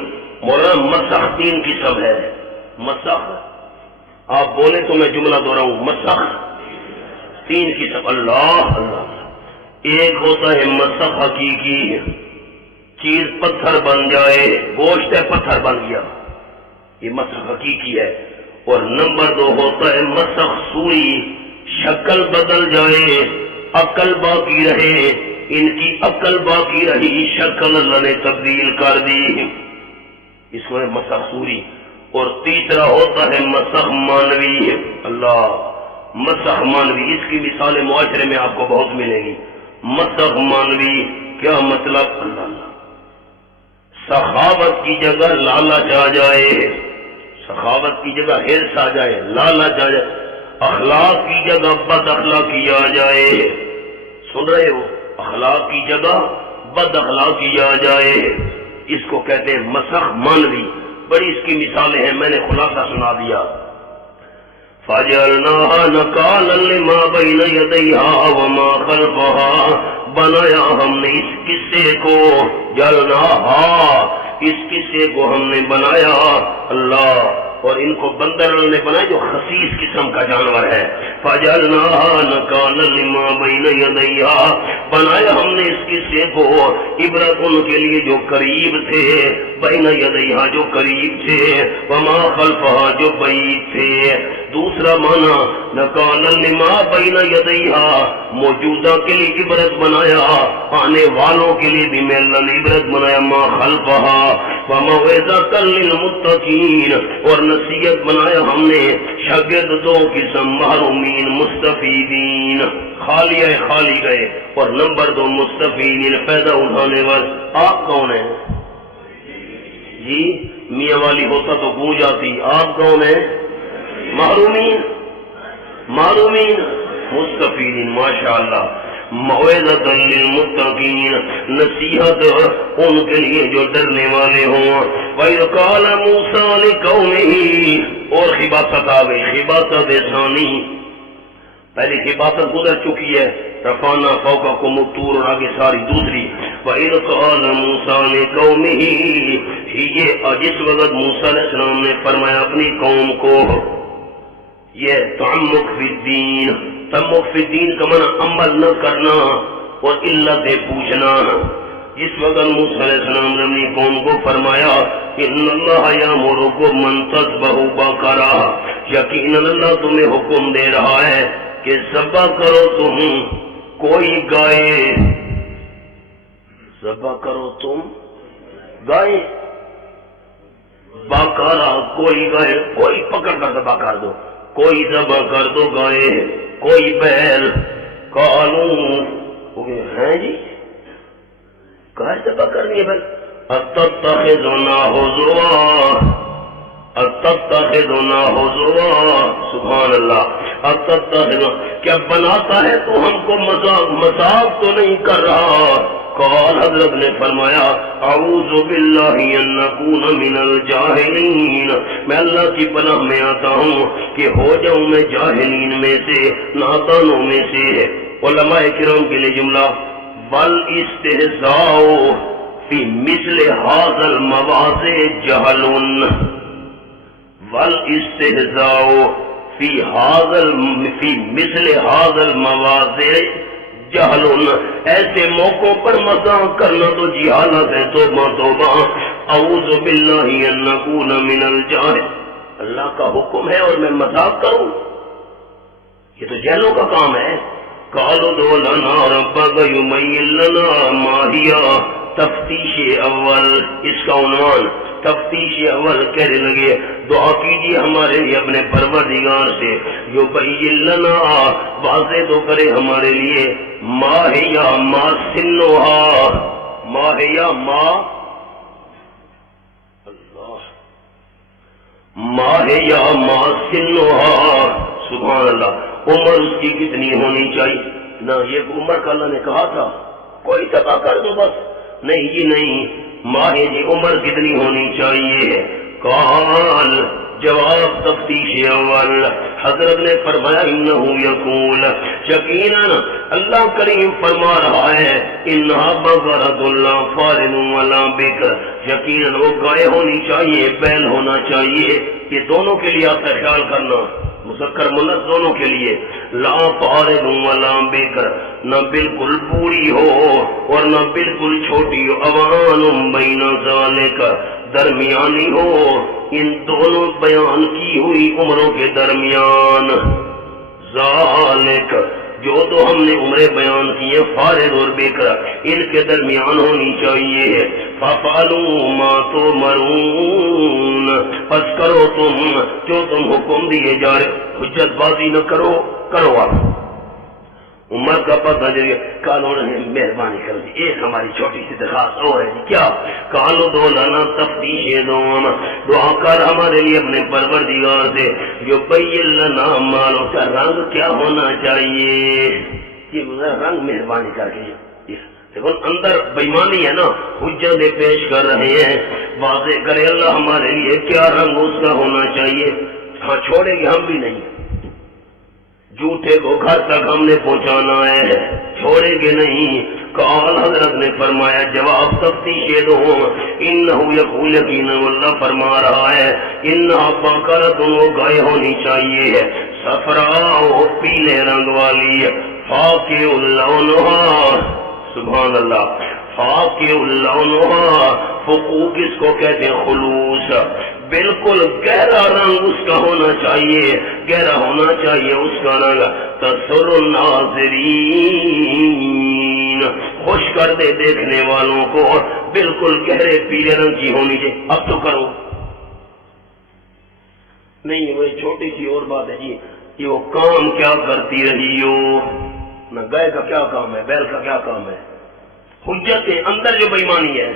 مولانا مسخ تین قسم ہے مسخ آپ بولے تو میں جملہ دوہراؤں مسخ تین قسم اللہ اللہ ایک ہوتا ہے مسخ حقیقی چیز پتھر بن جائے گوشت ہے پتھر بن گیا یہ مسخ حقیقی ہے اور نمبر دو ہوتا ہے مسخ سوری شکل بدل جائے عقل باقی رہے ان کی عقل باقی رہی شکل اللہ نے تبدیل کر دی اس کو ہے مسخ سوری اور تیسرا ہوتا ہے مسخ مانوی اللہ مسخ مانوی اس کی مثال معاشرے میں آپ کو بہت ملے گی مسخ مانوی کیا مطلب اللہ سخاوت کی جگہ لالچ آ جائے سخاوت کی جگہ ہرس آ جائے لالچ آ جائے اخلاق کی جگہ بد اخلاقی آ جائے سن رہے ہو اخلاق کی جگہ بد اخلاقی آ جائے اس کو کہتے ہیں مسخ مانوی بڑی اس کی مثالیں ہیں میں نے خلاصہ سنا دیا فَجَعَلْنَاهَا نَكَالًا لِمَا بَيْنَ يَدَيْهَا وَمَا خَلْفَهَا بنایا ہم نے اس قصے کو جَعَلْنَاهَا اس قصے کو ہم نے بنایا اللہ اور ان کو بندر نے بنایا جو خسیس قسم کا جانور ہے فَجَعَلْنَاهَا نَكَالًا لِمَا بَيْنَ يَدَيْهَا بنایا ہم نے اس قصے کو عبرت ان کے لیے جو قریب تھے بین یدیہا جو قریب تھے وما خلفہا جو بعید تھے دوسرا معنی نکالا لما بین یدیہا موجودہ کے لیے عبرت بنایا آنے والوں کے لیے بھی میں اللہ نے عبرت بنایا ما خلفہا وموعظۃ للمتقین اور نصیحت بنایا ہم نے شاگرد دو قسم محرومین مستفیدین خالی آئے خالی گئے اور نمبر دو مستفیدین فائدہ اٹھانے والے آپ کون ہیں جی میاں والی ہوتا تو گونج آتی آپ کون ہیں محرومین محرومین مستفیدین ماشاءاللہ موعظۃ للمتقین نصیحت ان کے لیے جو ڈرنے والے ہوں وَإِذْ قَالَ مُوسَىٰ لِقَوْمِهِ اور خباست آ گئی خباست ثانی پہلی خباست گزر چکی ہے رفعنا فوقکم الطور اور آگے ساری دوسری وَإِذْ قَالَ مُوسَىٰ لِقَوْمِهِ یہ جس وقت موسیٰ علیہ السلام نے فرمایا اپنی قوم کو یہ تعمق فی الدین تعمق فی الدین کا معنی عمل نہ کرنا اور علت پوچھنا جس وقت موسیٰ علیہ السلام نے اپنی قوم کو فرمایا ان اللہ یامرکم ان تذبحوا بقرہ یقیناً اللہ تمہیں حکم دے رہا ہے کہ ذبح کرو تم کوئی گائے ذبح کرو تم گائے بقرہ کوئی گائے، کوئی پکڑ کر ذبح کر دو، کوئی ذبح کر دو گائے، کوئی بیل۔ قالوا ہیں جی گائے ذبح کرنی ہے بیل؟ اتتخذنا ہزوا، اتتخذنا ہزوا، سبحان اللہ، اتتخذنا، کیا بناتا ہے تو ہم کو مذاق تو نہیں کر رہا؟ قال حضرت نے فرمایا اعوذ باللہ ان نکون من الجاہلین، میں اللہ کی پناہ میں آتا ہوں کہ ہو جاؤں میں جاہلین میں سے، نادانوں میں سے۔ علماء کرام کے لیے جملہ والاستہزاء فی مثل ھذا المواضع جہل، والاستہزاء فی مثل ھذا المواضع جہل، ایسے موقعوں پر مذاق کرنا تو جہالت ہے، توبہ توبہ۔ اعوذ باللہ ان نکون من الجاہل، اللہ کا حکم ہے اور میں مذاق کروں؟ یہ تو جہلوں کا کام ہے۔ قالوا ادع لنا ربک یبین لنا ما ہی، تفتیش اول، اس کا عنوان تفتیش اول کہنے لگے دعا کیجیے ہمارے لیے اپنے پروردگار سے، یبین لنا، واضح تو کرے ہمارے لیے، ما ہی ما سنھا، ما ہی ما اللہ، ما ہی ما سنھا، سبحان اللہ، عمر اس کی کتنی ہونی چاہیے؟ نہ یہ عمر کا اللہ نے کہا تھا کوئی تباہ کر دو بس، نہیں جی نہیں، ماہ جی عمر کتنی ہونی چاہیے؟ قال، جواب تفتیش اول، حضرت نے فرمایا انہو یقول، یقیناً اللہ کریم فرما رہا ہے، انہا بقرۃ لا فارض ولا بکر، یقیناً وہ گائے ہونی چاہیے، بیل ہونا چاہیے، یہ دونوں کے لیے آپ کا خیال کرنا، مذکر مؤنث دونوں کے لیے، لا فارض ولا بکر، نہ بالکل پوری ہو اور نہ بالکل چھوٹی ہو، اوان بین ذالک، درمیانی ہو ان دونوں بیان کی ہوئی عمروں کے درمیان، ذالک، جو تو ہم نے عمریں بیان کی ہیں فارض اور بکر، ان کے درمیان ہونی چاہیے۔ فَفَعَلُوا مَا تُؤْمَرُونَ، پس کرو تم جو تم حکم دیے جا رہے، حجت بازی نہ کرو، کرو آپ۔ عمر کا پتہ جب کالوں نے مہربانی کر دی، ایک ہماری چھوٹی سی درخواست اور ہے، کیا؟ کالو دو لانا تفتیش دوم، دعا کر ہمارے لیے اپنے پروردگار سے، جو بین لنا مالوں کا رنگ کیا ہونا چاہیے، یہ رنگ مہربانی کر کے دیکھو اندر بےمانی ہے نا، حجتیں پیش کر رہے ہیں، واضح کرے اللہ ہمارے لیے کیا رنگ اس کا ہونا چاہیے۔ ہاں چھوڑیں گے ہم بھی نہیں، جھوٹے کو گھر تک ہم نے پہنچانا ہے، چھوڑیں گے نہیں۔ قال، حضرت نے فرمایا جواب تفتیش دو، انہو یقول، یقینا اللہ فرما رہا ہے، انہا بقرۃ، وہ گائے ہونی چاہیے، صفراء، پیلے رنگ والی، فاقع لونھا، سبحان اللہ، فاقع لونھا، فقوع کس کو کہتے ہیں؟ خلوص، بالکل گہرا رنگ اس کا ہونا چاہیے، گہرا ہونا چاہیے اس کا رنگ، تسر الناظرین، خوش کر دے دیکھنے والوں کو، بالکل گہرے پیلے رنگ کی ہونی چاہیے۔ اب تو کرو نہیں، وہ چھوٹی سی اور بات ہے جی، کہ وہ کام کیا کرتی رہی ہو، نہ گائے کا کیا کام ہے، بیل کا کیا کام ہے، حجت کے اندر جو بےمانی ہے۔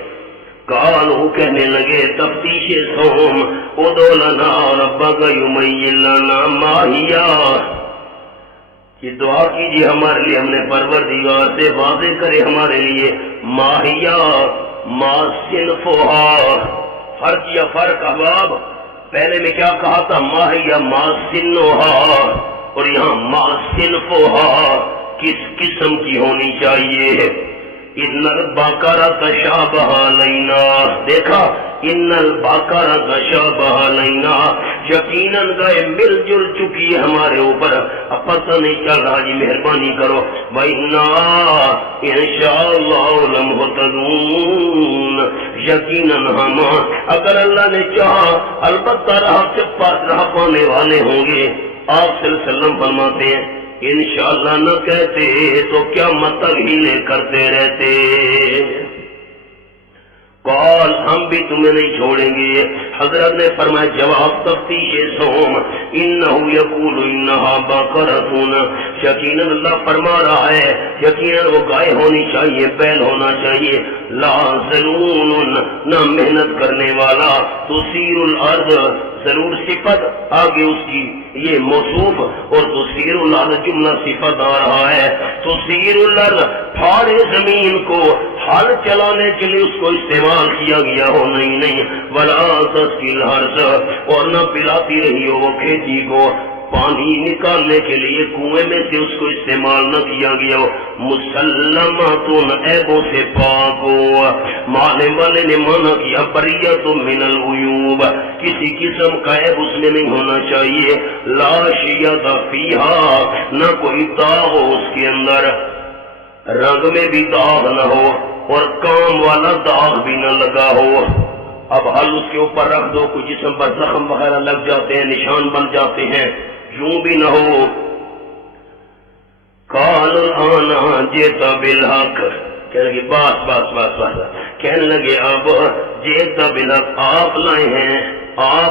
قالوا، کہنے لگے تفتیش سوم، ادع لنا ربک یبین لنا ما ہی، یہ دعا کیجیے ہمارے لیے ہم نے پروردگار سے، واضح کرے ہمارے لیے، ما ہی ما صنفھا، فرق یا فرق احباب، پہلے میں کیا کہا تھا؟ ما ہی ما صنھا، اور یہاں ما صنفھا، کس قسم کی ہونی چاہیے؟ ان البقرۃ تشابہ علینا، دیکھا، ان البقرۃ تشابہ علینا، یقیناً گائے مل جل چکی ہے ہمارے اوپر، اب پتہ نہیں چل رہا جی، مہربانی کرو، وَإِنَّا إِنشَاءَ اللَّهُ لَمُهْتَدُونَ، یقیناً ہم اگر اللہ نے چاہا البتہ راہ پانے والے ہوں گے۔ آپ صلی اللہ علیہ وسلم فرماتے ہیں انشاءاللہ نہ کہتے تو کیا مطلب ہی نہیں کرتے رہتے۔ قال ہم بھی تمہیں نہیں چھوڑیں گے. حضرت نے فرمایا جواب تفتیش سوم انہو یقول انہا بقرۃ، یقیناً اللہ فرما رہا ہے یقیناً وہ گائے ہونی چاہیے، بیل ہونا چاہیے، لا ذلول نہ محنت کرنے والا، تثیر الارض ضرور صفت آگے اس کی یہ موصوف، اور تثیر الارض جملہ صفت آ رہا ہے. تثیر الارض پھاڑے زمین کو، ہل چلانے کے لیے اس کو استعمال کیا گیا ہو، نہیں ولا تسقی الحرث، اور نہ پلاتی رہی ہو وہ کھیتی کو، پانی نکالنے کے لیے کنویں میں سے اس کو استعمال نہ کیا گیا ہو. مسلمات عیبوں سے پاک ہو. معنی والے نے مانا کیا بریۃ من العیوب، کسی قسم کا عیب اس میں نہیں ہونا چاہیے. لا شیۃ فیہا، نہ کوئی داغ ہو اس کے اندر، رنگ میں بھی داغ نہ ہو اور کام والا داغ بھی نہ لگا ہو. اب ہل اس کے اوپر رکھ دو، کوئی جسم پر زخم وغیرہ لگ جاتے ہیں، نشان بن جاتے ہیں، یوں بھی نہ ہو. قال الآن جئت بالحق، کہنے لگے بس کہنے لگے اب جئت بالحق، آپ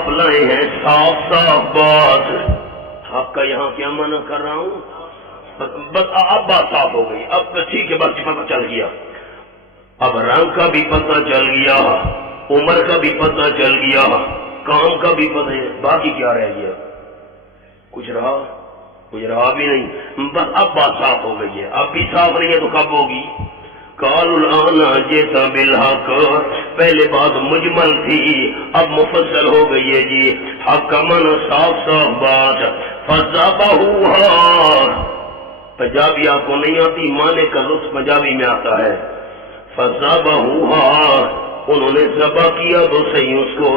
لائے ہیں صاف بات. حق کا یہاں کیا معنی کر رہا ہوں، بس اب بات صاف ہو گئی، اب ٹھیک ہے، بس پتہ چل گیا، اب رنگ کا بھی پتہ چل گیا، عمر کا بھی پتہ چل گیا، کام کا بھی پتہ ہے، باقی کیا رہ گیا؟ کچھ رہا بھی نہیں. بس اب بات صاف ہو گئی ہے، اب بھی صاف نہیں ہے تو کب ہوگی؟ قال الآن جئت بالحق، پہلے بات مجمل تھی اب مفصل ہو گئی ہے جی. حق کا من صاف بات. فذبحوها، پنجابی آپ کو نہیں آتی، معنی کا لطف پنجابی میں آتا ہے. فذبحوها، انہوں نے ذبح کیا تو صحیح اس کو،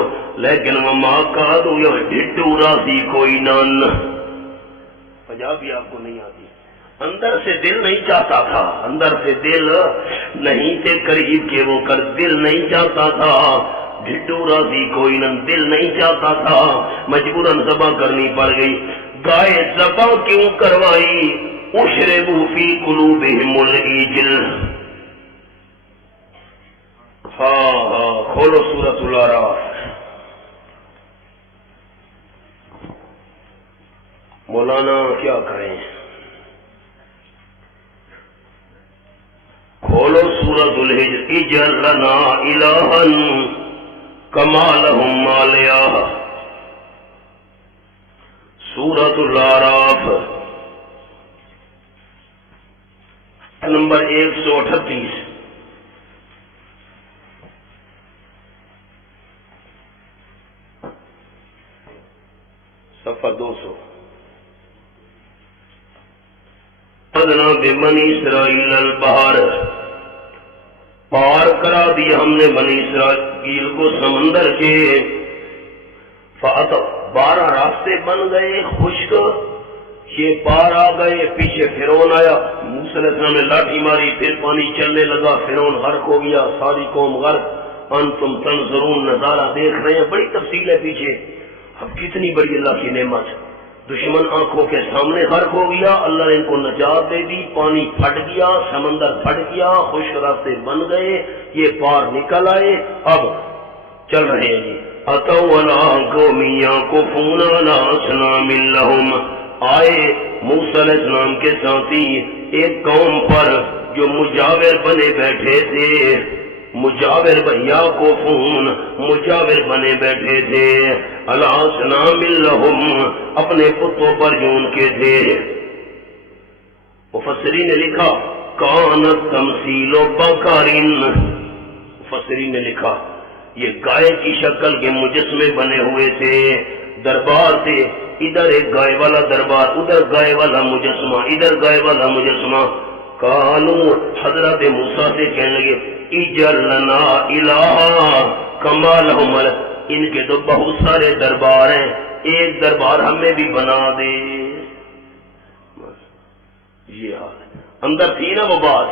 لیکن وما کادوا یہ ڈھڈو راضی کوئی نان. پنجابی آپ کو نہیں آتی، اندر سے دل نہیں چاہتا تھا، اندر سے دل نہیں تھے قریب کے وہ کر، دل نہیں چاہتا تھا. ڈھڈو راضی کوئی نان، دل نہیں چاہتا تھا، مجبوراً ذبح کرنی پڑ گئی. گائے ذبح کیوں کروائی؟ اشربوا فی قلوبہم العجل. ہاں کھولو سورۃ الاعراف. مولانا کیا کریں، کھولو سورۃ الحجر. اجعل لنا الہا کما لہم آلیہ. سورۃ الاعراف نمبر 138. صفحہ 200. ادنا بنی اسرائیل البحر، پار کرا دیا ہم نے بنی اسرائیل کو سمندر کے. فاتو، 12 راستے بن گئے خشک، یہ پار آ گئے، پیچھے فرعون آیا، موسیٰ علیہ السلام نے لاٹھی ماری، پھر پانی چلنے لگا، فرعون غرق ہو گیا، ساری قوم غرق. انتم تنظرون، نظارہ دیکھ رہے ہیں، بڑی تفصیل ہے پیچھے. اب کتنی بڑی اللہ کی نعمت، دشمن آنکھوں کے سامنے غرق ہو گیا، اللہ نے ان کو نجات دے دی، پانی پھٹ گیا، سمندر پھٹ گیا، خشک راستے بن گئے، یہ پار نکل آئے، اب چل رہے ہیں جی. اتوا علی قوم یعکفون علی اصنام لہم، آئے موسیٰ علیہ السلام کے ساتھی ایک قوم پر جو مجاور بنے بیٹھے تھے، مجاور بھیا کو فون مجاور بنے بیٹھے تھے، علی اصنام لہم، اپنے بتوں پر جو ان کے تھے. مفسرین نے لکھا کانت تمثیل بقرین، مفسرین نے لکھا یہ گائے کی شکل کے مجسمے بنے ہوئے تھے، دربار تھے، ادھر ایک گائے والا دربار، ادھر گائے والا مجسمہ، ادھر گائے والا مجسمہ. قالو، حضرت موسیٰ سے کہنے لگے اجعل لنا الہا کما لہم، ان کے تو بہت سارے دربار ہیں، ایک دربار ہمیں بھی بنا دے. یہ حال ہے. اندر تھی نا وہ بات،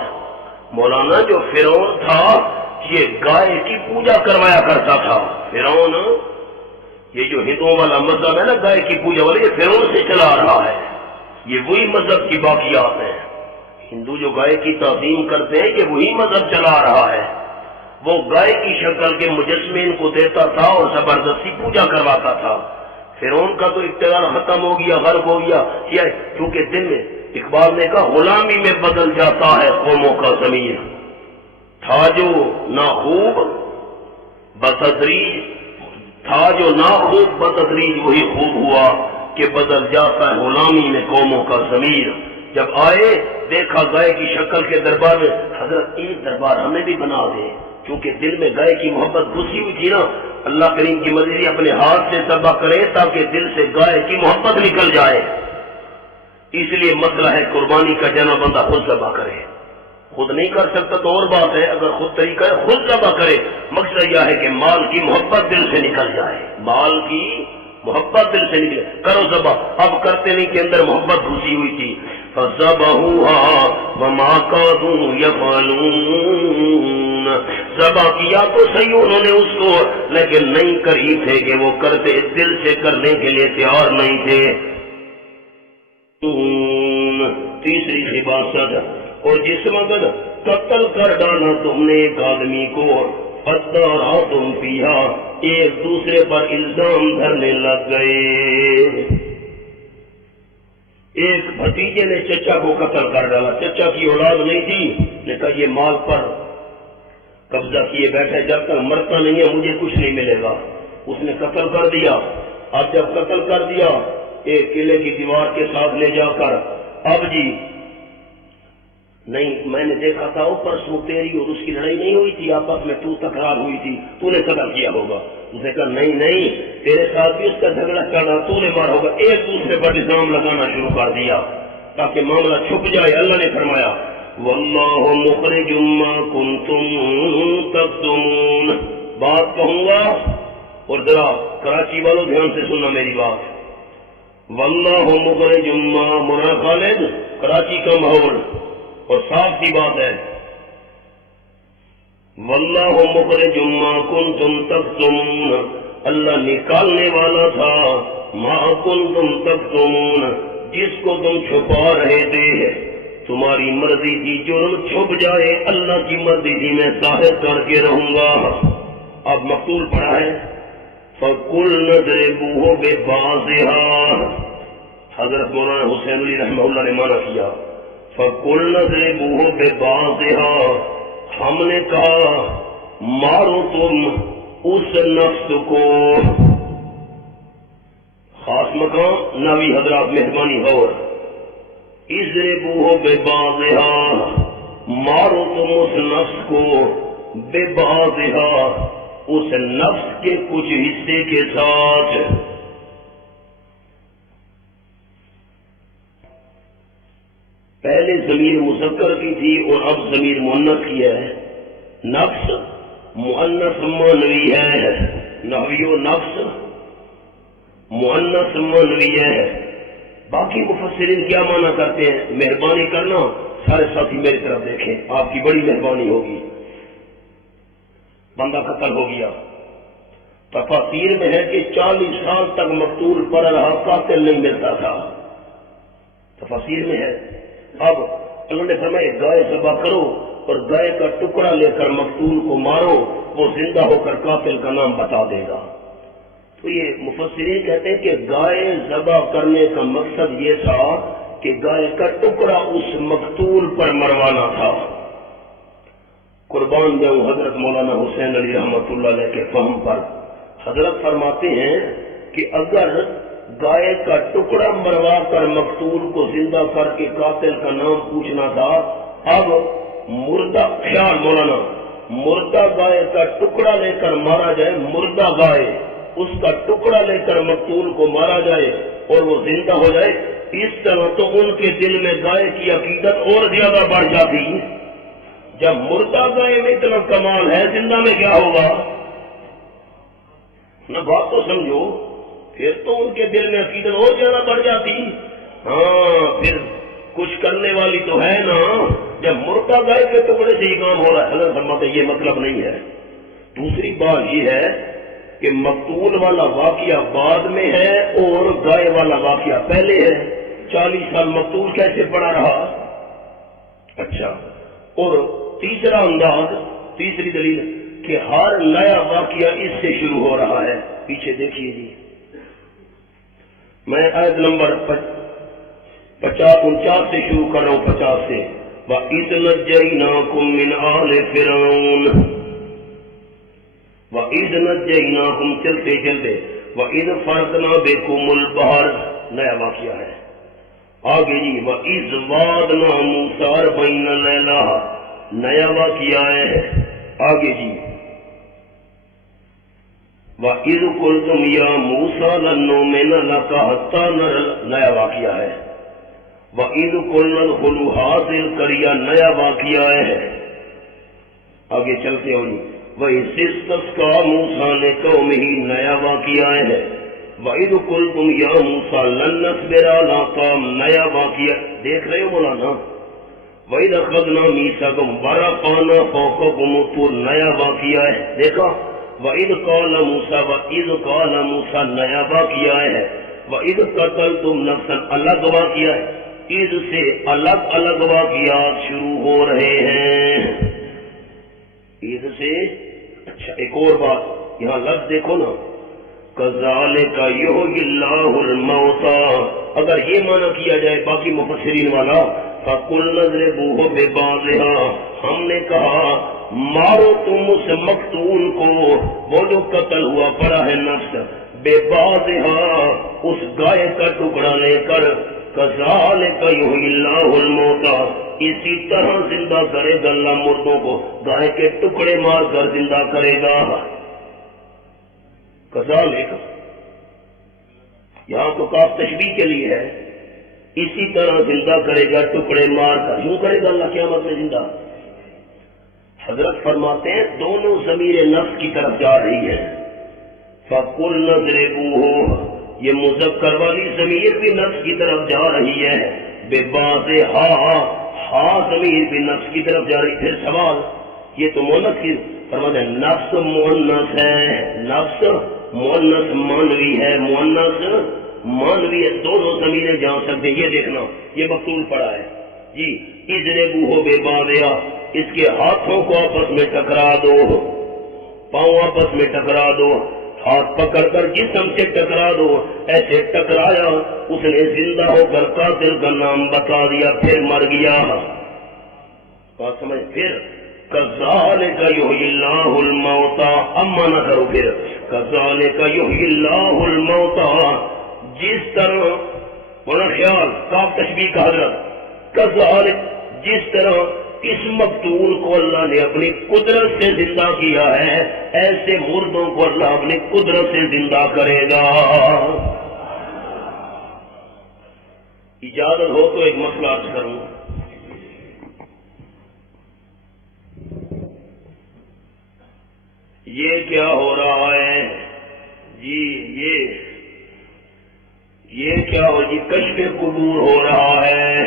مولانا جو فرعون تھا یہ گائے کی پوجا کروایا کرتا تھا. فرعون، یہ جو ہندوؤں والا مذہب ہے نا گائے کی پوجا والا، یہ فرعون سے چلا رہا ہے، یہ وہی مذہب کی باقیات ہیں. ہندو جو گائے کی تعظیم کرتے ہیں یہ وہی مذہب چلا رہا ہے. وہ گائے کی شکل کے مجسمے ان کو دیتا تھا اور زبردستی پوجا کرواتا تھا۔ فرعون کا تو اقتدار ختم ہو گیا، غرق ہو گیا، کیونکہ دل میں اقبال نے کہا غلامی میں بدل جاتا ہے قوموں کا ضمیر، تھا جو ناخوب بتدریج، تھا جو ناخوب بتدریج وہی خوب ہوا کہ بدل جاتا ہے غلامی میں قوموں کا ضمیر۔ جب آئے دیکھا گائے کی شکل کے دربار میں، حضرت ایک دربار ہمیں بھی بنا دے، کیونکہ دل میں گائے کی محبت گھسی ہوئی تھی نا۔ اللہ کریم کی مرضی اپنے ہاتھ سے ذبح کرے تاکہ دل سے گائے کی محبت نکل جائے، اس لیے مسئلہ ہے قربانی کا جانا بندہ خود ذبح کرے، خود نہیں کر سکتا تو اور بات ہے، اگر خود طریقہ ہے خود ذبح کرے۔ مقصد یہ ہے کہ مال کی محبت دل سے نکل جائے، مال کی محبت دل سے نکلے، کرو ذبح۔ اب کرتے نہیں کہ اندر محبت گھسی ہوئی تھی۔ فَذَبَحُوهَا وَمَا كَادُوا يَفْعَلُونَ، ذبح کیا تو صحیح انہوں نے اس کو، لیکن نہیں کری تھے کہ وہ کرتے، دل سے کرنے کے لیے تیار نہیں تھے۔ تیسری خباثت، اور جس وقت قتل کر ڈالا تم نے ایک آدمی کو، فَدَّارَأْتُمْ فِيهَا، ایک دوسرے پر الزام دھرنے لگ گئے۔ ایک بھتیجے نے چچا کو قتل کر ڈالا، چچا کی اولاد نہیں تھی، نے کہا یہ مال پر قبضہ کیے بیٹھے، جب تک مرتا نہیں ہے مجھے کچھ نہیں ملے گا۔ اس نے قتل کر دیا۔ اب جب قتل کر دیا ایک قلعے کی دیوار کے ساتھ لے جا کر، اب جی نہیں میں نے دیکھا تھا وہ پرسوں تیری اور اس کی لڑائی نہیں ہوئی تھی، آپس میں تو تکرار ہوئی تھی، تو نے قتل کیا ہوگا۔ اس نے کہا نہیں نہیں، تیرے ساتھ بھی اس کا جھگڑا چڑھا، تو نے مارا ہوگا۔ ایک دوسرے پر الزام لگانا شروع کر دیا تاکہ معاملہ چھپ جائے۔ اللہ نے فرمایا واللہ مخرج ما کنتم تکتمون، بات کہوں گا اور ذرا کراچی والوں دھیان سے سننا میری بات۔ واللہ مخرج ما، مولانا خالد کراچی کا ماحول اور صاف سی بات ہے، واللہ مخرج ما کنتم تکتمون، اللہ نکالنے والا تھا ما کنتم تکتمون، جس کو تم چھپا رہے تھے۔ تمہاری مرضی تھی جرم چھپ جائے، اللہ کی مرضی تھی میں ظاہر کر کے رہوں گا۔ اب مقتول پڑا ہے فَقُلْ نَضْرِبُوهُ بِبَعْضِهَا، حضرت مولانا حسین علی رحمہ اللہ نے مانا کیا فَقُلْ نَضْرِبُوهُ بِبَعْضِهَا، ہم نے کہا مارو تم اس نفس کو۔ خاص مقام ناوی حضرات مہربانی اور اضربوه ببعضها، مارو تم اس نفس کو، ببعضها، اس نفس کے کچھ حصے کے ساتھ۔ پہلے ضمیر مذکر کی تھی اور اب ضمیر مؤنث کی ہے۔ نفس مؤنث مانوی ہے، نحویو نفس مؤنث مانوی ہے۔ باقی مفسرین کیا مانا کرتے ہیں؟ مہربانی کرنا سارے ساتھی میری طرف دیکھیں، آپ کی بڑی مہربانی ہوگی۔ بندہ قتل ہو گیا، تفاسیر میں ہے کہ 40 سال تک مقتول پڑا رہا، قاتل نہیں ملتا تھا، تفاسیر میں ہے۔ اب اللہ نے فرمایا گائے ذبح کرو اور گائے کا ٹکڑا لے کر مقتول کو مارو، وہ زندہ ہو کر قاتل کا نام بتا دے گا۔ تو یہ مفسرین کہتے ہیں کہ گائے ذبح کرنے کا مقصد یہ تھا کہ گائے کا ٹکڑا اس مقتول پر مروانا تھا۔ قربان جاؤں حضرت مولانا حسین علی رحمۃ اللہ علیہ کے فہم پر، حضرت فرماتے ہیں کہ اگر گائے کا ٹکڑا مروا کر مقتول کو زندہ کر کے قاتل کا نام پوچھنا تھا، اب مردہ، خیال مولانا، مردہ گائے کا ٹکڑا لے کر مارا جائے، مردہ گائے اس کا ٹکڑا لے کر مقتول کو مارا جائے اور وہ زندہ ہو جائے، اس طرح تو ان کے دل میں گائے کی عقیدت اور زیادہ بڑھ جاتی۔ جب مردہ گائے میں اتنا کمال ہے، زندہ میں کیا ہوگا؟ نہ بات تو سمجھو، پھر تو ان کے دل میں عقیدت اور زیادہ بڑھ جاتی۔ ہاں پھر کچھ کرنے والی تو ہے نا، جب مردہ گائے کے ٹکڑے سے یہ کام ہو رہا ہے۔ حضرت فرماتے یہ مطلب نہیں ہے۔ دوسری بات یہ ہے کہ مقتول والا واقعہ بعد میں ہے اور گائے والا واقعہ پہلے ہے۔ 40 سال مقتول کیسے پڑا رہا؟ اچھا، اور تیسرا انداز، تیسری دلیل، کہ ہر نیا واقعہ اس سے شروع ہو رہا ہے. پیچھے دیکھیے جی، میں آیت نمبر 49 سے شروع کر رہا ہوں. 50 سے وَإِذْ نَجَّيْنَاكُمْ مِنْ آلِ فِرْعَوْنَ، وَإِذْ نَجَّيْنَاكُمْ چلتے چلتے وَإِذْ فَرَقْنَا بِكُمُ الْبَحْرَ نیا واقعہ ہے. آگے جی وَإِذْ وَعَدْنَا مُوسَىٰ 40 لَيْلَةً نیا واقعہ ہے. آگے جی وَإِذْ قُلْتُمْ يَا مُوسَىٰ لَن نُّؤْمِنَ لَكَ حَتَّىٰ نَرَى نیا واقعہ ہے. وَإِذْ قُلْنَا ادْخُلُوا هَٰذِهِ الْقَرْيَةَ نیا واقعہ ہے. آگے چلتے ہو جی وَإِذِ اسْتَسْقَىٰ مُوسَىٰ لِقَوْمِهِ نیا واقعہ ہے. وَإِذْ قُلْتُمْ يَا مُوسَىٰ لَن نَّصْبِرَ عَلَىٰ طَعَامٍ نیا واقعہ دیکھ رہے ہو مولانا. وَإِذْ أَخَذْنَا مِيثَاقَكُمْ وَرَفَعْنَا فَوْقَكُمُ الطُّورَ نیا واقعہ ہے. دیکھا وَإِذْ قَالَ مُوسَىٰ نیا واقعہ ہے. وَإِذْ قَتَلْتُمْ نَفْسًا الگ واقعہ ہے. عید سے الگ الگ واقعات شروع ہو رہے ہیں. عید سے اچھا ایک اور بات یہاں لفظ دیکھو نا کذالک یحیی اللہ الموتى. اگر یہ معنی کیا جائے باقی مفسرین والا فَقُلْنَا اضْرِبُوهُ بِبَعْضِهَا ہم نے کہا مارو تم اس مقتول کو وہ جو قتل ہوا پڑا ہے نفس بِبَعْضِهَا اس گائے کا ٹکڑا لے کر کذالک یحیی اللہ الموتى اسی طرح زندہ کرے گا اللہ مردوں کو گائے کے ٹکڑے مار کر زندہ کرے گا. کذالک یہاں تو کاف تشبیہ کے لیے ہے. اسی طرح زندہ کرے گا ٹکڑے مار کر. یوں کرے گا اللہ قیامت میں زندہ. حضرت فرماتے ہیں دونوں ضمیر نفس کی طرف جا رہی ہے. فَقُلْنَا اضْرِبُوهُ یہ مذکر والی ضمیر بھی نفس کی طرف جا رہی ہے. بِبَعْضِهَا ہاں ضمیر بھی نفس کی طرف جا رہی. پھر سوال یہ تو مؤنث کی فرماتے ہیں نفس مؤنث ہے. نفس مؤنث مانوی ہے. مؤنث مانوی ہے. دونوں ضمیریں جا سکتے. یہ دیکھنا یہ مقتول پڑا ہے جی. اضربوہ ببعضها اس کے ہاتھوں کو آپس میں ٹکرا دو. پاؤں آپس میں ٹکرا دو. ہاتھ پکڑ کر جسم سے ٹکرا دو. ایسے ٹکرایا اس نے زندہ ہو کر قاتل کا نام بتا دیا پھر مر گیا. بات سمجھ. پھر کذالک یحیی اللہ الموتى اما نہ کرو. پھر کذالک یحیی اللہ الموتى جس طرح بڑا خیال کاف تشبیہ کا حضرت کذالک جس طرح اس مقتول کو اللہ نے اپنی قدرت سے زندہ کیا ہے ایسے مردوں کو اللہ اپنی قدرت سے زندہ کرے گا. اجازت ہو تو ایک مسئلہ عرض کروں. یہ کیا ہو رہا ہے جی؟ یہ کیا ہو جی؟ کشف قبور ہو رہا ہے.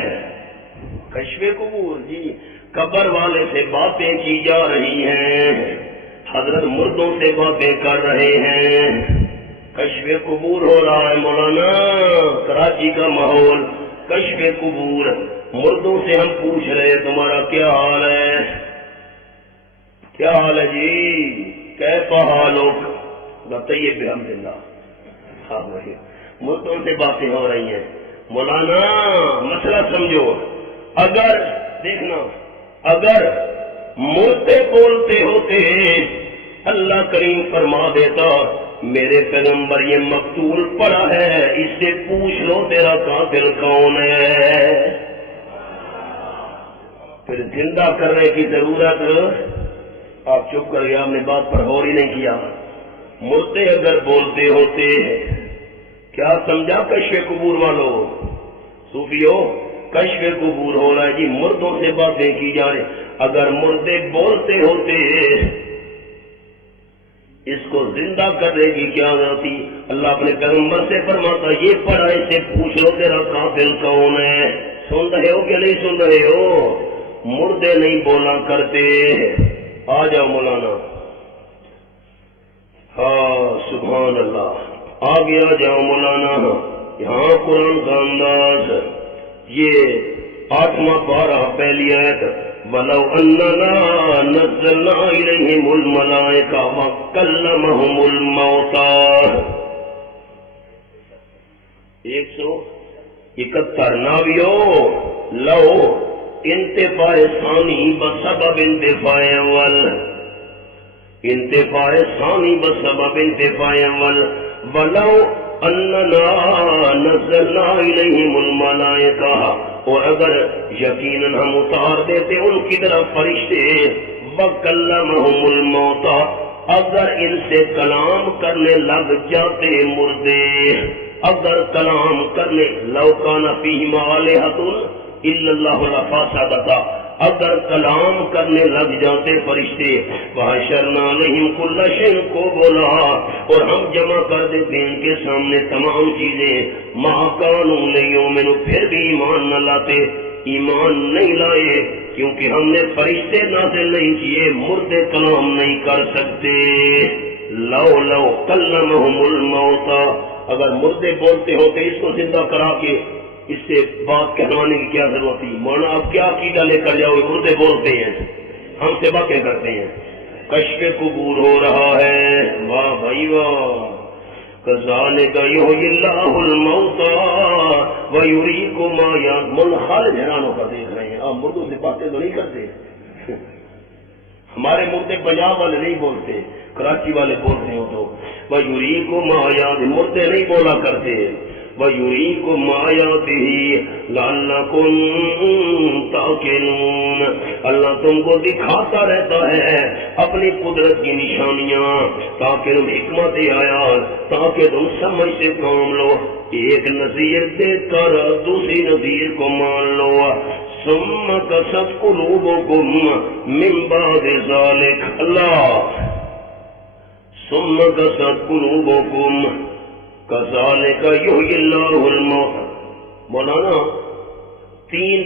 کشف قبور جی قبر والے سے باتیں کی جا رہی ہیں. حضرت مردوں سے باتیں کر رہے ہیں. کشف قبور ہو رہا ہے مولانا. کراچی کا ماحول کشف قبور. مردوں سے ہم پوچھ رہے تمہارا کیا حال ہے؟ کیا حال ہے جی؟ کیسا حالک بتائیے. بحمدللہ. ہاں وہی مردوں سے باتیں ہو رہی ہیں. مولانا مسئلہ سمجھو. اگر دیکھنا اگر مردے بولتے ہوتے اللہ کریم فرما دیتا میرے پیغمبر یہ مقتول پڑا ہے اس سے پوچھ لو تیرا قاتل کون ہے. پھر زندہ کرنے کی ضرورت. آپ چپ کر گئے. آپ نے بات پر غور ہی نہیں کیا. مردے اگر بولتے ہوتے کیا سمجھا کشف قبور والوں صوفیو؟ کشف قبور ہو رہا ہے جی. مردوں سے باتیں کی جا رہی. اگر مردے بولتے ہوتے اس کو زندہ کرنے کی کیا ضرورت؟ اللہ اپنے پیغمبر سے فرماتا یہ پڑھا اسے پوچھ لو تیرا قاتل کون ہے. سن رہے ہو کہ نہیں سن رہے ہو؟ مردے نہیں بولا کرتے. آ جاؤ مولانا. ہاں سبحان اللہ. آگے آ جاؤ مولانا. یہاں قرآن کا انداز یہ 8واں پارہ پہلی آیت وَلَوْ أَنَّنَا نَزَّلْنَا إِلَيْهِمُ الْمَلَائِكَةَ وَكَلَّمَهُمُ الْمَوْتَى 171 ناویو لو انتفاع ثانی بسبب انتفاع اول انتفاع ثانی بسبب انتفاع اول ولو اننا نزلنا الیہم الملائکہ اور اگر یقیناً ہم اتار دیتے ان کی طرف فرشتے وکلمہم الموتى اگر ان سے کلام کرنے لگ جاتے مردے اگر کلام کرنے لو کان فیہما آلہۃ الا اللہ لفسدتا اگر کلام کرنے لگ جاتے فرشتے وحشرنا علیہم کل شیء کو بولا اور ہم جمع کر دیتے ان کے سامنے تمام چیزیں ما کانوا لیؤمنوا پھر بھی ایمان نہ لاتے ایمان نہیں لائے کیونکہ ہم نے فرشتے نازل نہیں کیے مردے کلام نہیں کر سکتے لو کلمہم الموتى اگر مردے بولتے ہوتے اس کو زندہ کرا کے اس سے بات کہلوانے کی کیا ضرورت تھی مولانا آپ کیا عقیدہ لے کر جاؤ مردے بولتے ہیں ہم سے باتیں کرتے ہیں کشف قبور ہو رہا ہے واہ بھائی واہ کذالک یحیی اللہ الموتى ویریکم آیات مولانا خالد حیران ہو کر دیکھ رہے ہیں آپ مردوں سے باتیں تو نہیں کرتے ہمارے مردے پنجاب والے نہیں بولتے کراچی والے بولتے ہو تو وَيُرِيكُمْ آیات مردے نہیں بولا کرتے وَيُرِيكُمْ آیاتِهِ لَعَلَّكُمْ تَعْقِلُونَ اللہ تم کو دکھاتا رہتا ہے اپنی قدرت کی نشانیاں تاکہ تم حکمت آیات تاکہ تم سمجھ سے کام لو ایک نظیر دیکھ کر دوسری نظیر کو مان لو ثم قست قلوبكم من بعد ذلك اللہ ثم قست قلوبكم كذلك يحيي الله الموتى مولانا 3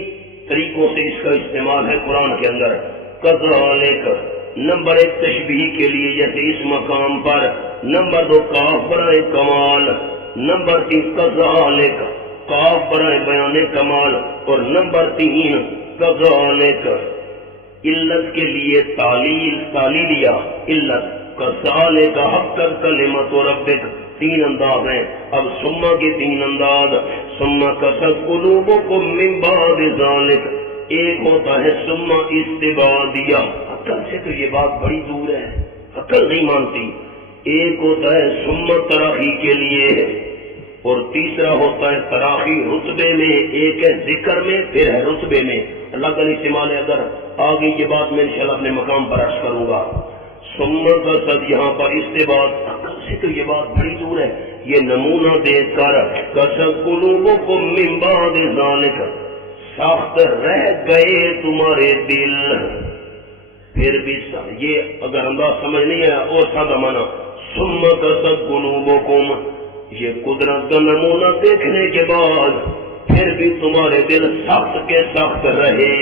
طریقوں سے اس کا استعمال ہے قرآن کے اندر كذلك نمبر 1 تشبیہ کے لیے جیسے اس مقام پر نمبر 2 کاف برائے کمال نمبر 3 كذلك کاف برائے بیان کمال اور نمبر 3 كذلك علت کے لیے تعلیلیہ علت کذالک حقت کلمۃ ربک 3 انداز ہیں اب ثم کے 3 انداز ثم قست قلوبکم من بعد ذلک ایک ہوتا ہے ثم استبعادیہ عقل سے تو یہ بات بڑی دور ہے عقل نہیں مانتی ایک ہوتا ہے ثم تراخی کے لیے اور تیسرا ہوتا ہے تراخی رتبے میں ایک ہے ذکر میں پھر ہے رتبے میں اللہ کا استعمال ہے اگر آگے یہ بات میں انشاءاللہ اپنے مقام پر عرض کروں گا سمت کا سد یہاں پر اس سے بات عقل سے تو یہ بات بڑی دور ہے یہ نمونہ دیکھ کر قصد قلوبکم من بعد ذالک سخت رہ گئے تمہارے دل پھر بھی یہ اگر انداز سمجھ نہیں آیا اور سادہ مانا سمت قصد قلوبکم یہ قدرت کا نمونہ دیکھنے کے بعد پھر بھی تمہارے دل سخت کے سخت رہے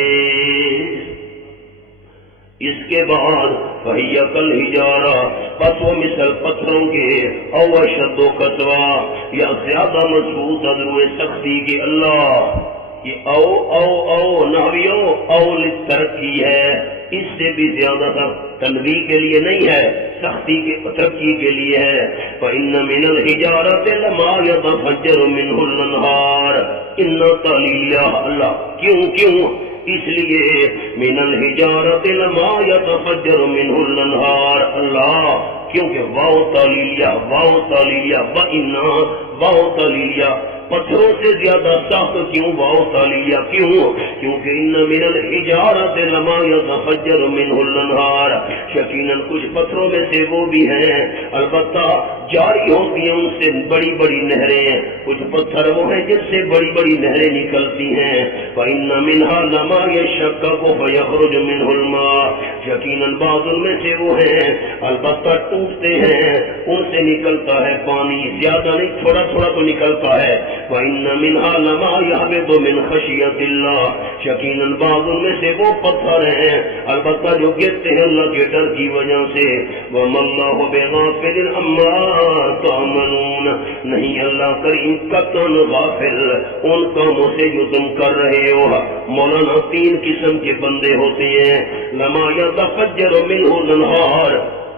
اس کے بعد وہی عقل ہجارہ پس وہ مثل پتھروں کے او اشد و قسوہ یا زیادہ مضبوط ادرو سختی کی اللہ یہ او نحویو او لترقی ہے اس سے بھی زیادہ تنبیہ کے لیے نہیں ہے سختی کے ترقی کے لیے ہے فَإِنَّ مِنَ الْحِجَارَةِ لَمَا يَتَفَجَّرُ مِنْهُ الْأَنْهَارُ إِنَّ تَعْلِيلَ اللہ کیوں اس لیے من الحجارت لما يتفجر منه الانہار اللہ کیونکہ واو تعلیلیہ وَإِنَّا واو تعلیلیہ پتھروں سے زیادہ سخت کیوں واو تعلیلیہ کیونکہ ان من الحجارت لما يتفجر منه الانہار یقیناً کچھ پتھروں میں سے وہ بھی ہیں البتہ جاری ہوتی ہیں ان سے بڑی بڑی نہریں کچھ پتھر وہ ہیں جن سے بڑی بڑی نہریں نکلتی ہیں وَإِنَّ مِنْهَا لَمَا يَشَّقَّقُ فَيَخْرُجُ مِنْهُ الْمَاءُ یقیناً بعض ان میں سے وہ ہیں البتہ ٹوٹتے ہیں ان سے نکلتا ہے پانی زیادہ نہیں تھوڑا تھوڑا تو نکلتا ہے وَإِنَّ مِنْهَا لَمَا يَهْبِطُ مِنْ خَشْيَةِ اللَّهِ یقیناً بعض ان میں سے وہ پتھر ہیں البتہ جو گرتے ہیں اللہ کے ڈر کی وجہ سے وَمَا اللَّهُ بِغَافِلٍ عَمَّا تَعْمَلُونَ نہیں اللہ کریم قطعاً غافل ان کاموں سے جو تم کر رہے ہو مولانا تین قسم کے بندے ہوتے ہیں لما يتفجر منه الانهار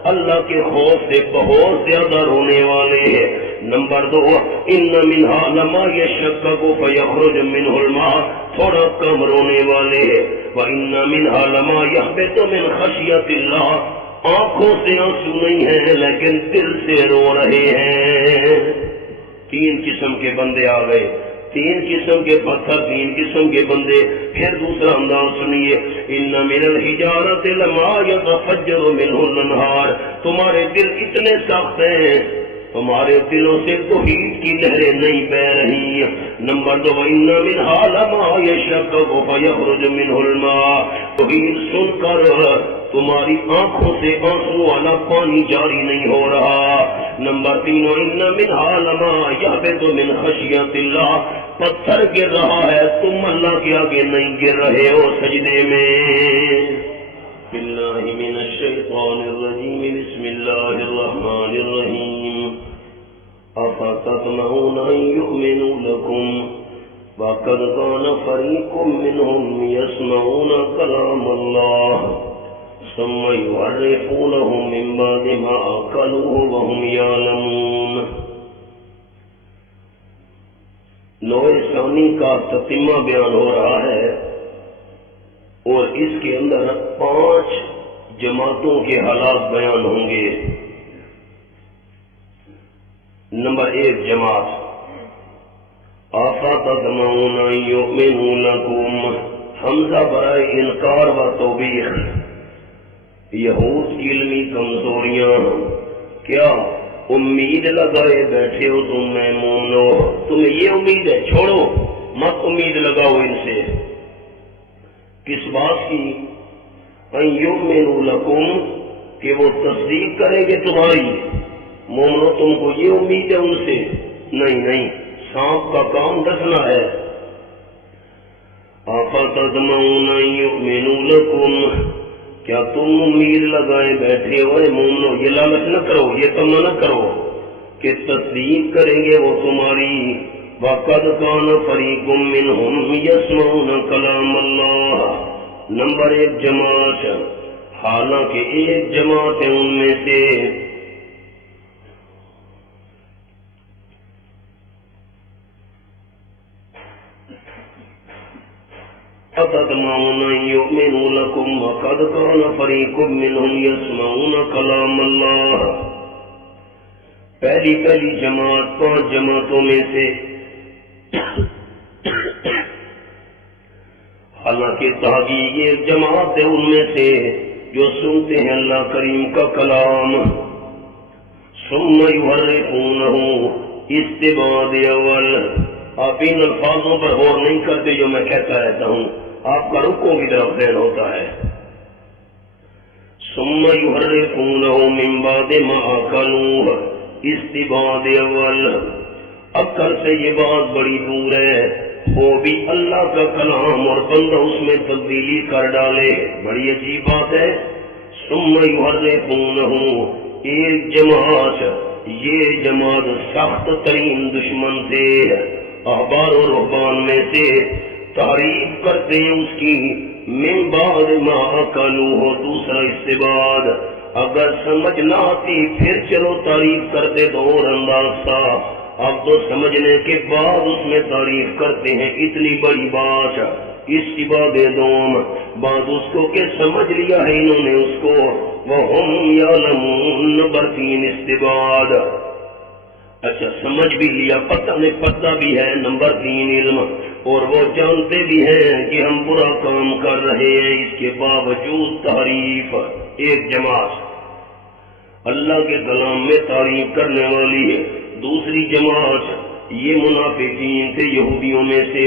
اللہ کے خوف سے بہت زیادہ رونے والے ہیں نمبر 2 ان منها لما يشقق فيخرج منه الماء تھوڑا کم رونے والے ہیں وان منها لما يهبط من خشية الله آنکھوں سے آنسو نہیں ہیں لیکن دل سے رو رہے ہیں تین قسم کے بندے آ گئے تین قسم کے پتھر تین قسم کے بندے پھر دوسرا انداز سنیے ان من الحجارۃ لما يتفجر منه الانهار تمہارے دل اتنے سخت ہیں تمہارے دلوں سے توحید کی نہریں نہیں بہ رہی نمبر 2 ان منها لما يشقق فيخرج منه الماء توحید سن کر تمہاری آنکھوں سے آنسو والا پانی جاری نہیں ہو رہا نمبر 3 ان منها لما يهبط من خشية الله پتھر گر رہا ہے تم اللہ کے آگے نہیں گر رہے ہو سجدے میں باللہ من الشیطان الرجیم بسم اللہ الرحمن الرحیم افتطمعون ان یؤمنوا لکم وقد كان فریق منهم یسمعون کلام اللہ ثم يحرفونه من بعد ما عقلوه وهم يعلمون نوع ثانی کا تتمہ بیان ہو رہا ہے اور اس کے اندر 5 جماعتوں کے حالات بیان ہوں گے نمبر 1 جماعت افتطمعون ان یؤمنوا لکم حمزہ برائے انکار و توبیخ یہود کی علمی کمزوریاں کیا امید لگائے بیٹھے ہو تم میں مومنو تمہیں یہ امید ہے چھوڑو مت امید لگاؤ ان سے کس بات کی ان یؤمنوا لکم کہ وہ تصدیق کریں گے تمہاری مومنو تم کو یہ امید ہے ان سے نہیں سانپ کا کام ڈسنا ہے افتطمعون ان یؤمنوا لکم کیا تم امید لگائے بیٹھے ہوئے مومنو یہ لالچ نہ کرو یہ تمنا نہ کرو کہ تصدیق کریں گے وہ تمہاری وَقَدْ كَانَ فَرِيقٌ مِّنْهُمْ يَسْمَعُونَ كَلَامَ اللَّهِ نمبر 1 جماعت حالانکہ ایک جماعت ہے ان میں سے افتطمعون ان یؤمنوا لکم وقد كان فریق منهم یسمعون کلام اللہ پہلی جماعت 5 جماعتوں میں سے حالانکہ تحقیق ایک جماعت ہے ان میں سے جو سنتے ہیں اللہ کریم کا کلام ثم یحرفونہ استبعاد اول آپ ان الفاظوں پر غور نہیں کرتے جو میں کہتا رہتا ہوں آپ کا رکوں کی طرف ذہن ہوتا ہے ثم یحرفونہ من بعد ما عقلوہ استبعاد اول عقل سے یہ بات بڑی دور ہے وہ بھی اللہ کا کلام اور بندہ اس میں تبدیلی کر ڈالے بڑی عجیب بات ہے ثم یحرفونہ ایک جماعت یہ جماعت سخت ترین دشمن تھے احبار و رہبان میں سے تعریف کرتے ہیں اس کی من بعد ما عقلوہ دوسرا اس سے بعد اگر سمجھ نہ آتی پھر چلو تعریف کرتے تو اور انداز تھا اب تو سمجھنے کے بعد اس میں تعریف کرتے ہیں اتنی بڑی بات اس کی بات دوم بات اس کو کہ سمجھ لیا ہے انہوں نے اس کو وَهُمْ يَعْلَمُونَ نمبر 3 استبعاد اچھا سمجھ بھی لیا پتہ بھی ہے نمبر 3 علم اور وہ جانتے بھی ہیں کہ ہم برا کام کر رہے ہیں اس کے باوجود تعریف ایک جماعت اللہ کے کلام میں تعریف کرنے والی ہے دوسری جماعت یہ منافقین تھے یہودیوں میں سے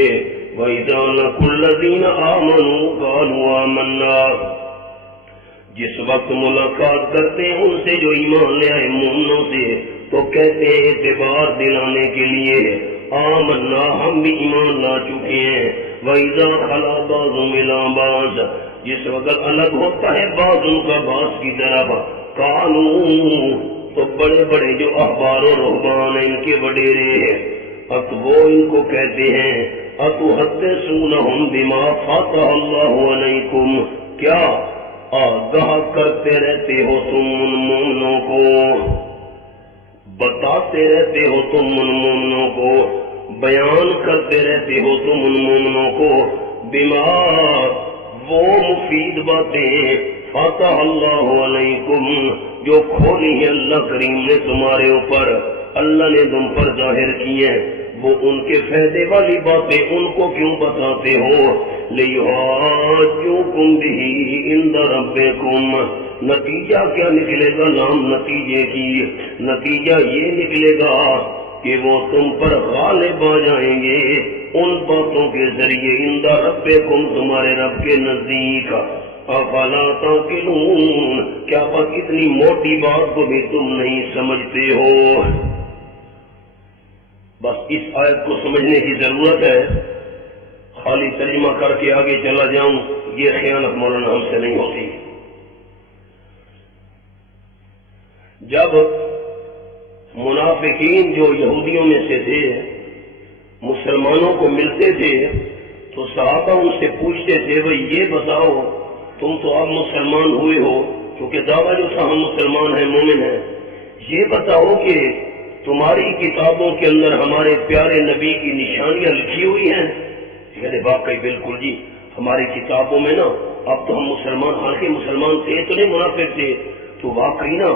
وَإِذَا لَقُوا الَّذِينَ آمَنُوا قَالُوا آمَنَّا جس وقت ملاقات کرتے ہیں ان سے جو ایمان لے آئے مومنوں سے تو کہتے ہیں اعتبار دلانے کے لیے آمنا ہم بھی ایمان لا چکے ہیں، وَإِذَا خَلَا بَعْضُهُمْ إِلَىٰ بَعْضٍ جس وقت الگ ہوتا ہے بعض ان کا بعض کی طرف، قالوا تو بڑے بڑے جو احبار و رہبان ہیں ان کے وڈیرے ہیں، اب وہ ان کو کہتے ہیں أَتُحَدِّثُونَهُم بِمَا فَتَحَ اللَّهُ عَلَيْكُمْ کیا آگاہ کرتے رہتے ہو تم ان مومنوں کو، بتاتے رہتے ہو تم ان مومنوں کو، بیان کرتے رہتے ہو تم ان مومنوں کو، بما وہ مفید باتیں فتح اللہ علیکم جو کھولی ہے اللہ کریم نے تمہارے اوپر، اللہ نے تم پر ظاہر کی ہیں، وہ ان کے فائدے والی باتیں ان کو کیوں بتاتے ہو؟ لِيُحَاجُّوكُمْ بِهِ عِندَ رَبِّكُمْ نتیجہ کیا نکلے گا؟ نام نتیجے کی، نتیجہ یہ نکلے گا کہ وہ تم پر غالب آ جائیں گے ان باتوں کے ذریعے، عند ربکم تمہارے رب کے نزدیک۔ افلا تعقلون کیا بس اتنی موٹی بات کو بھی تم نہیں سمجھتے ہو؟ بس اس آیت کو سمجھنے کی ضرورت ہے، خالی ترجمہ کر کے آگے چلا جاؤں یہ خیانت مولانا ہم سے نہیں ہوتی۔ جب منافقین جو یہودیوں میں سے تھے مسلمانوں کو ملتے تھے تو صحابہ ان سے پوچھتے تھے بھئی یہ بتاؤ تم تو اب مسلمان ہوئے ہو، کیونکہ دعویٰ جو تھا ہم مسلمان ہیں مومن ہیں، یہ بتاؤ کہ تمہاری کتابوں کے اندر ہمارے پیارے نبی کی نشانیاں لکھی ہوئی ہیں؟ کہتے واقعی بالکل جی، ہماری کتابوں میں نا اب تو ہم مسلمان، حالانکہ مسلمان تھے تو نہیں منافق تھے، تو واقعی نا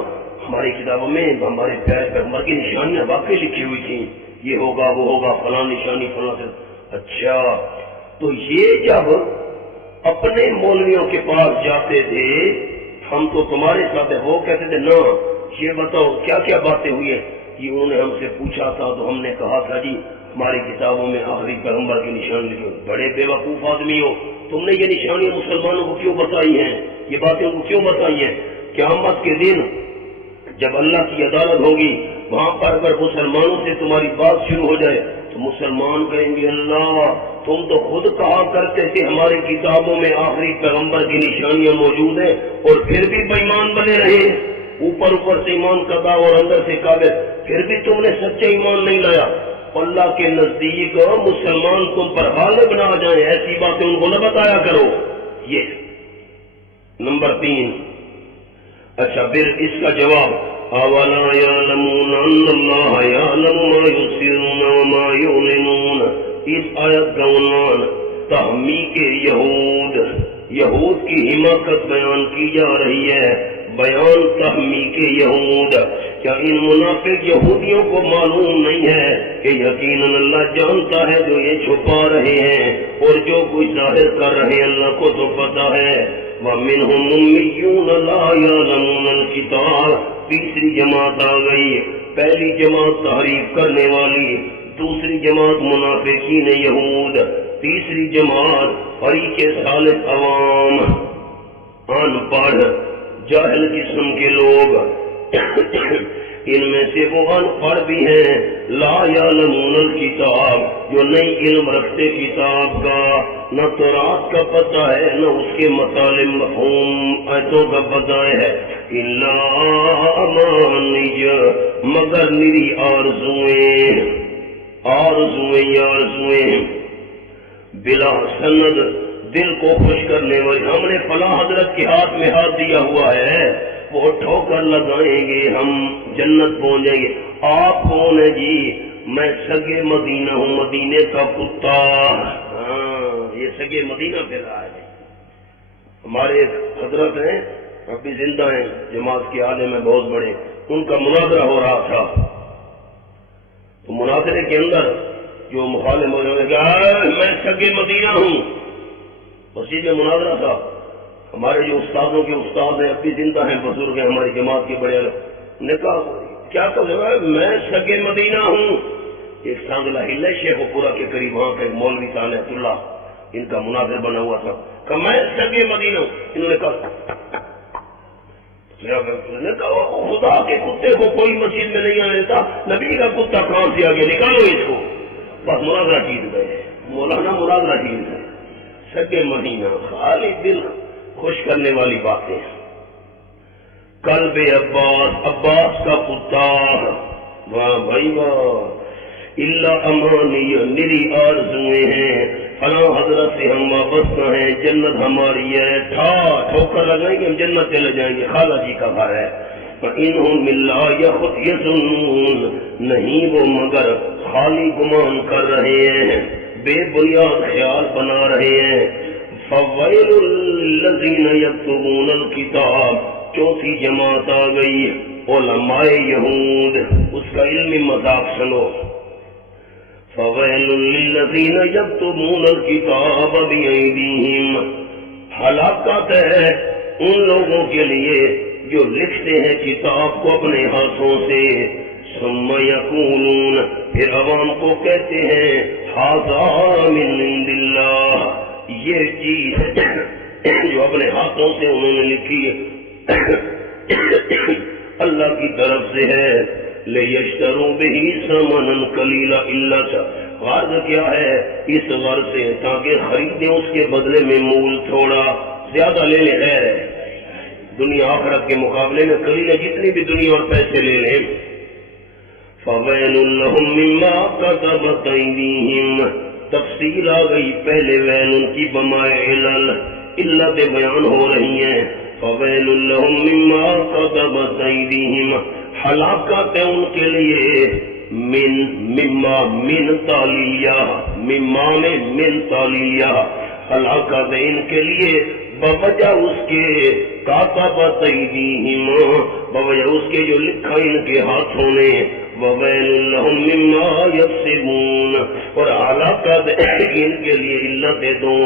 ہماری کتابوں میں ہمارے پیارے پیغمبر کی نشانیاں واقعی لکھی ہوئی تھیں، یہ ہوگا وہ ہوگا فلاں نشانی فلاں سے۔ اچھا تو یہ جب اپنے مولویوں کے پاس جاتے تھے ہم تو تمہارے ساتھ، وہ کہتے تھے نا یہ بتاؤ کیا کیا باتیں ہوئی ہیں؟ کہ انہوں نے ہم سے پوچھا تھا تو ہم نے کہا تھا جی ہماری کتابوں میں آخری پیغمبر کی نشانی لکھی۔ بڑے بے وقوف آدمی ہو، تم نے یہ نشانیاں مسلمانوں کو کیوں بتائی ہیں؟ یہ باتیں ان کو کیوں بتائی ہیں؟ قیامت کے دن جب اللہ کی عدالت ہوگی وہاں پر اگر مسلمانوں سے تمہاری بات شروع ہو جائے تو مسلمان کہیں گے اللہ تم تو خود کہا کرتے تھے ہماری کتابوں میں آخری پیغمبر کی نشانیاں موجود ہیں اور پھر بھی بے ایمان بنے رہے، اوپر اوپر سے ایمان کرتا اور اندر سے کافر، پھر بھی تم نے سچا ایمان نہیں لایا۔ اللہ کے نزدیک مسلمان تم پر غالب نہ آ جائیں، ایسی باتیں ان کو نہ بتایا کرو۔ یہ نمبر 3۔ اچھا پھر اس کا جواب اولا یعلمون ان اللہ یعلم ما یسرون وما یعلنون، اس آیت کا عنوان تحمیق یہود، یہود کی حماقت بیان کی جا رہی ہے، بیان تحمیق یہود۔ کیا ان منافق یہودیوں کو معلوم نہیں ہے کہ یقیناً اللہ جانتا ہے جو یہ چھپا رہے ہیں اور جو کچھ ظاہر کر رہے ہیں اللہ کو تو پتا ہے۔ وَمِنْهُمْ أُمِّيُّونَ لَا يَعْلَمُونَ الْكِتَابَ، تیسری جماعت آ گئی، پہلی جماعت تحریف کرنے والی، دوسری جماعت منافقین یہود، تیسری جماعت فریق ثالث عوام، ان پڑھ جاہل قسم کے لوگ، ان میں سے وہ ان پڑھ بھی ہیں لا یعلمون الکتاب جو نہیں علم رکھتے کتاب کا، نہ تورات کا پتہ ہے نہ اس کے مطالب مفہوم آیتوں کا پتہ ہے، الا امانج مگر میری آرزویں بلا سند، دل کو خوش کرنے والی، ہم نے فلاں حضرت کے ہاتھ میں ہاتھ دیا ہوا ہے وہ ٹھوکر لگائیں گے ہم جنت پہنچ جائیں گے۔ آپ کون ہیں جی؟ میں سگے مدینہ ہوں، مدینے کا کتا۔ ہاں یہ سگے مدینہ پہ رہا ہے۔ ہمارے ایک حضرت ہیں ابھی زندہ ہیں، جماعت کے عالم ہیں بہت بڑے، ان کا مناظرہ ہو رہا تھا، تو مناظرے کے اندر جو مخالف ہو نے کہا میں سگے مدینہ ہوں، مسجد میں مناظرہ تھا، ہمارے جو استادوں کے استاد ہیں اب بھی زندہ ہیں، بزرگ ہیں ہماری جماعت کے بڑے، نے کہا کیا کہ میں سگے مدینہ ہوں۔ ایک سانگلہ ہل شیخ پورا کے قریب وہاں کا ایک مولوی صالح اللہ ان کا مناظر بنا ہوا تھا کہ میں سگے مدینہ ہوں۔ انہوں نے کہا خدا کے کتے کو کوئی مسجد میں نہیں آنے دیتا، نبی کا کتا کہاں سے آگے نکالو اس کو۔ بس مناظرہ جیت گئے، مولانا مناظرہ جیت گئے، سگے مہینہ خالی دل خوش کرنے والی باتیں، قلب عباس، عباس کا پتار، واہ بھائی واہ، اللہ امانی میری آرزویں ہیں، فلاں حضرت سے ہم وابستہ ہیں، جنت ہماری ہے، ٹھوکر لگائیں گے ہم جنت چلے جائیں گے، خالہ جی کا گھر ہے، فَإِنْهُمْ بِاللَّهِ يَظُنُّونَ، نہیں وہ مگر خالی گمان کر رہے ہیں، بے بنیاد خیال بنا رہے ہیں، فَوَيْلٌ لِّلَّذِينَ يَكْتُبُونَ الْكِتَابَ، چوتھی جماعت آ گئی، علماء یہود، اس کا علمی مذاق سنو، فَوَيْلٌ لِّلَّذِينَ يَكْتُبُونَ الْكِتَابَ بِأَيْدِيهِمْ، ہلاکت ہے ان لوگوں کے لیے جو لکھتے ہیں کتاب کو اپنے ہاتھوں سے، ثم یقولون، پھر عوام کو کہتے ہیں، ھذا من عند اللہ، یہ چیز جو اپنے ہاتھوں سے انہوں نے لکھی اللہ کی طرف سے ہے، لیشتروا بہ ثمنا قلیلا، اللہ غرض کیا ہے اس غرض سے تاکہ خریدیں اس کے بدلے میں مول تھوڑا زیادہ لے لیں، خیر ہے دنیا آخرت کے مقابلے میں قلیل جتنی بھی دنیا اور پیسے لے لیں، فَوَيْلٌ لَّهُم مِّمَّا كَتَبَتْ أَيْدِيهِمْ، تفصیل آ گئی، پہلے ویل ان کی بمائے علتیں بیان ہو رہی ہیں، فَوَيْلٌ لَّهُم مِّمَّا كَتَبَتْ أَيْدِيهِمْ، ہلاکت ہے ان کے لیے، من تعلیلیہ، مما میں من تعلیلیہ، ہلاکت ہے ان کے لیے بوجہ اس کے کاتبت ایدیہم، بوجہ اس کے جو لکھا ان کے ہاتھوں نے، وویل لہم مما یکسبون، اور ہلاکت ان کے لیے علت دو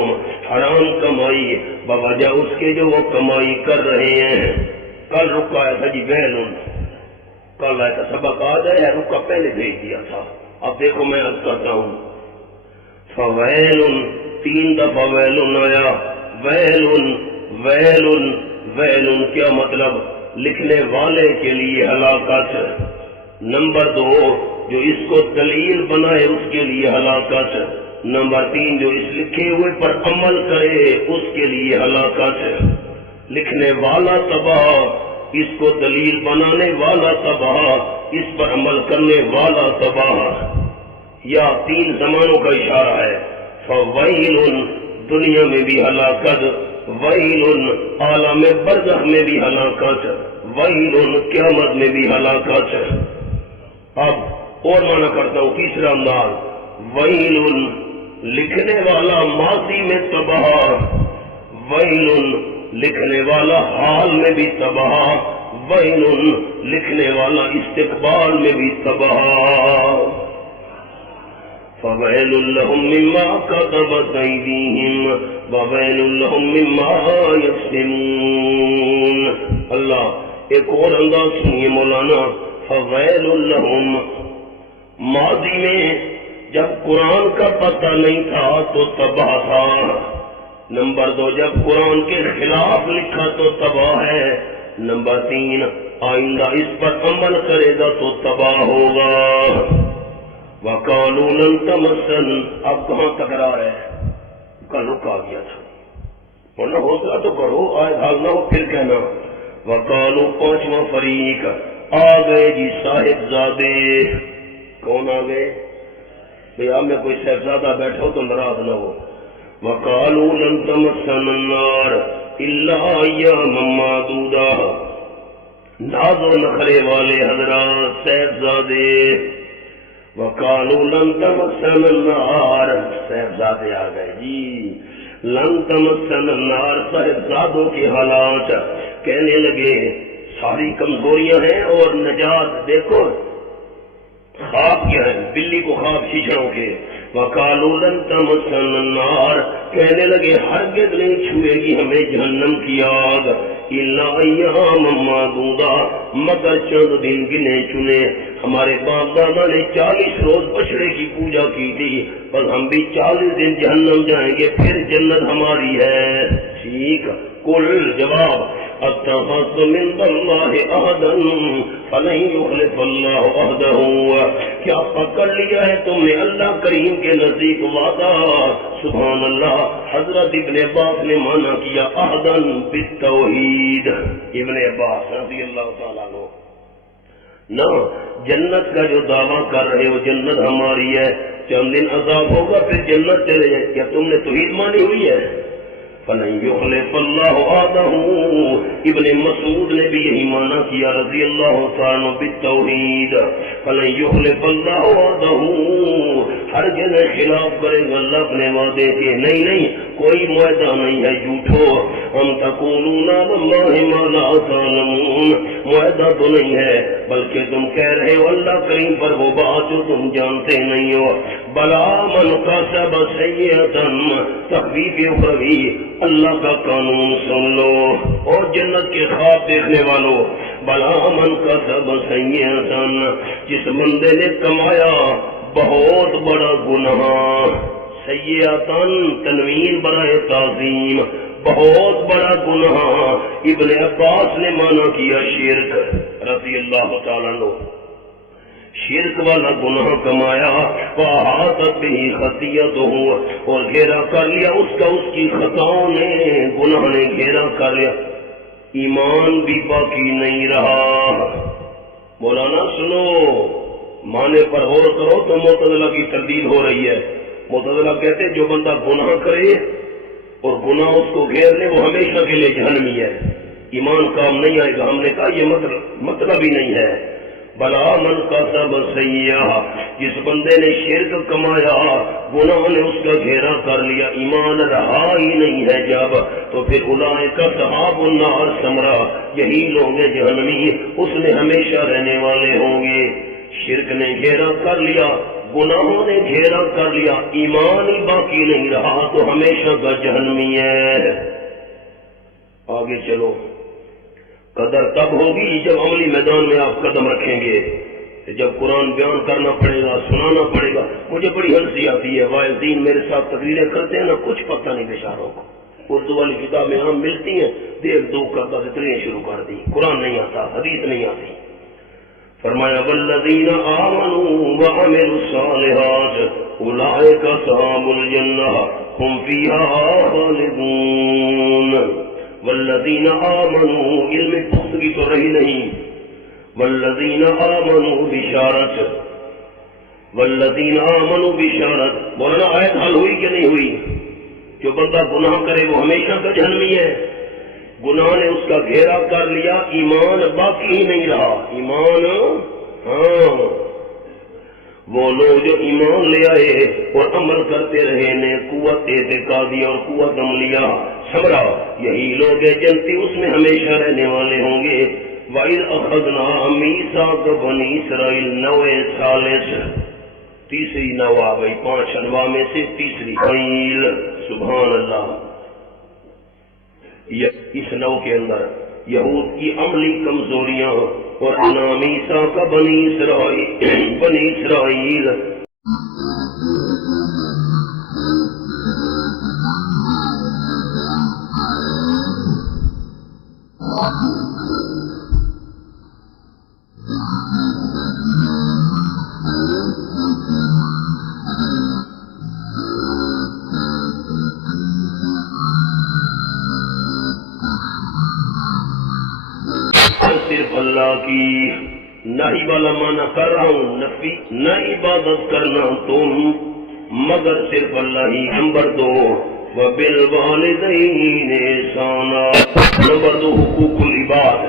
حرام کمائی بوجہ اس کے جو وہ کمائی کر رہے ہیں۔ کل رکا تھا جی ویلن، کل ایسا سبق آ جائے، رکا پہلے بھیج دیا تھا، اب دیکھو میں عرض کرتا ہوں، فویل، 3 دفعہ ویلن آیا، ویلن ویلن ویلن، کیا مطلب؟ لکھنے والے کے لیے ہلاکت، نمبر 2 جو اس کو دلیل بنائے اس کے لیے ہلاکت، نمبر 3 جو اس لکھے ہوئے پر عمل کرے اس کے لیے ہلاکت، لکھنے والا تباہ، اس کو دلیل بنانے والا تباہ، اس پر عمل کرنے والا تباہ، یا 3 زمانوں کا اشارہ ہے، فویل دنیا میں بھی ہلاکت، ویل عالم برزخ میں بھی ہلاکت، ویل قیامت میں بھی ہلاکت۔ اب اور معنی کرتا ہوں، تیسرا انداز، ویل لکھنے والا ماضی میں تباہ، ویل لکھنے والا حال میں بھی تباہ، ویل لکھنے والا استقبال میں بھی تباہ۔ فَوَيْلٌ لَّهُم مِّمَّا كَتَبَتْ أَيْدِيهِمْ وَوَيْلٌ لَّهُم مِّمَّا يَكْسِبُونَ۔ اللہ ایک اور انداز سنیے مولانا، فَوَيْلٌ لَّهُم، ماضی میں جب قرآن کا پتہ نہیں تھا تو تباہ تھا، نمبر 2 جب قرآن کے خلاف لکھا تو تباہ ہے، نمبر 3 آئندہ اس پر عمل کرے گا تو تباہ ہوگا۔ وَقَالُوا لَن تَمَسَّنَا، اب کہاں تکرار ہے؟ کل رکا گیا تھا، ورنہ حوصلہ تو کرو، آئے حال نہ ہو پھر کہنا۔ وَقَالُوا 5واں فریق آ گئے جی صاحبزادے، کون آ گئے؟ بھئی آپ میں کوئی صاحبزادہ بیٹھا ہو تو ناراض نہ ہو۔ وَقَالُوا لَن تَمَسَّنَا النَّارُ إِلَّا أَيَّامًا مَّعْدُودَةً، ناز و نخرے والے حضرات صاحبزادے، وَقَالُوا لَن تَمَسَّنَا النَّارُ، صاحبزادے آ گئے جی، لَن تَمَسَّنَا النَّارُ، صاحبزادوں کے حالات کہنے لگے ساری کمزوریاں ہیں اور نجات دیکھو، خواب کیا ہے؟ بلی کو خواب شیشڑوں کے، وَقَالُوا لَن تَمَسَّنَا النَّارُ، کہنے لگے ہرگز نہیں چھوئے گی ہمیں جہنم کی آگ، إِلَّا أَيَّامًا مَّعْدُودَةً، مگر چند دن گنے چنے، ہمارے باپ دادا نے 40 روز بچڑے کی پوجا کی تھی، بس ہم بھی 40 دن جہنم جائیں گے، پھر جنت ہماری ہے۔ ٹھیک، کل جواب اتخذت من اللہ عہدا فلن یخلف اللہ عہدہ، کیا پکڑ لیا ہے تم نے اللہ کریم کے نزدیک وعدہ؟ سبحان اللہ، حضرت ابن عباس نے مانا کیا عہدا بالتوحید، ابن عباس رضی اللہ تعالیٰ عنہ نہ جنت کا جو دعویٰ کر رہے ہو جنت ہماری ہے، چند دن عذاب ہوگا پھر جنت چلے جائے، کیا تم نے توحید مانی ہوئی ہے؟ فَلَن يُخْلِفَ اللَّهُ وَعْدَهُ، ابن مسعود نے بھی یہی مانا کیا رضی اللہ تعالیٰ بالتوحید، فَلَن يُخْلِفَ اللَّهُ وَعْدَهُ، ہر جگہ خلاف کرے گا اللہ اپنے وعدے کے، نہیں کوئی معاہدہ نہیں ہے جھوٹو، ہم تقولون علی اللہ ما لا تعلمون، معاہدہ تو نہیں ہے بلکہ تم کہہ رہے ہو اللہ کریم پر وہ بات جو تم جانتے نہیں ہو، بلا من کسب سیئۃ، تخفیف اخروی، اللہ کا قانون سن لو اور جنت کے خواب دیکھنے والوں، بلا من کسب سیئۃ، جس بندے نے کمایا بہت بڑا گناہ، سیئۃ تنوین برائے تعظیم، بہت بڑا گناہ، ابن عباس نے مانا کیا شرک رضی اللہ تعالیٰ عنہ، شرک والا گناہ کمایا، وَأَحَاطَتْ بِهِ خَطِيئَتُهُ، اور گھیرا کر لیا اس کا اس کی خطاؤں نے، گناہ نے گھیرا کر لیا، ایمان بھی باقی نہیں رہا۔ مولانا سنو، معنی پر غور کرو تو معتزلہ کی تردید ہو رہی ہے۔ معتزلہ کہتے ہیں جو بندہ گناہ کرے اور گناہ اس کو گھیر لے وہ ہمیشہ کے لیے جہنمی ہے، ایمان کام نہیں آئے گا۔ ہم نے کہا یہ مطلب ہی نہیں ہے، بلا من کسب سیئہ، جس بندے نے شرک کمایا، گناہ نے اس کا گھیرا کر لیا، ایمان رہا ہی نہیں ہے جب، تو پھر اولئک اصحاب النار ثمرہ، یہی لوگ ہیں جہنمی، اس میں ہمیشہ رہنے والے ہوں گے۔ شرک نے گھیرا کر لیا، گناہوں نے گھیرا کر لیا، ایمان ہی باقی نہیں رہا تو ہمیشہ کا جہنمی ہے۔ آگے چلو، قدر تب ہوگی جب عملی میدان میں آپ قدم رکھیں گے، جب قرآن بیان کرنا پڑے گا، سنانا پڑے گا۔ مجھے بڑی ہنسی آتی ہے، واعظین میرے ساتھ تقریریں کرتے ہیں نا، کچھ پتہ نہیں بیچاروں کو، اردو والی کتابیں ہم ملتی ہیں، دیکھ دو کر بس تقریریں شروع کر دی، قرآن نہیں آتا، حدیث نہیں آتی۔ فرمایا والذین آمنوا وعملوا الصالحات اولئک اصحاب الجنہ هم فیہا خالدون۔ والذین آمنوا، علم پخت کی تو رہی نہیں، والذین آمنوا بشارت، والذین آمنوا بشارت، مولانا آیت حل ہوئی کہ نہیں ہوئی؟ جو بندہ گناہ کرے وہ ہمیشہ کا جہنمی ہے، گناہ نے اس کا گھیرا کر لیا، ایمان باقی ہی نہیں رہا، ایمان ہاں، وہ لوگ جو ایمان لے آئے اور عمل کرتے رہے نے قوت اعتقادی اور قوت عملیہ ثمرہ، یہی لوگ جنتی اس میں ہمیشہ رہنے والے ہوں گے۔ وَإِذْ أَخَذْنَا مِيثَاقَ بَنِي إِسْرَائِيلَ، نوع ثالث، تیسری نوع بھائی، 5 انواع میں سے تیسری خیل، سبحان اللہ۔ اس نو کے اندر یہود کی عملی کمزوریاں اور انامیسا کا بنی اسرائیل صرف اللہ کی، نہی والا معنی کر رہا ہوں نفی، نہ عبادت کرنا تم مگر صرف اللہ ہی۔ نمبر 2 وبالوالدین احسانا، نمبر 2 حقوق العباد،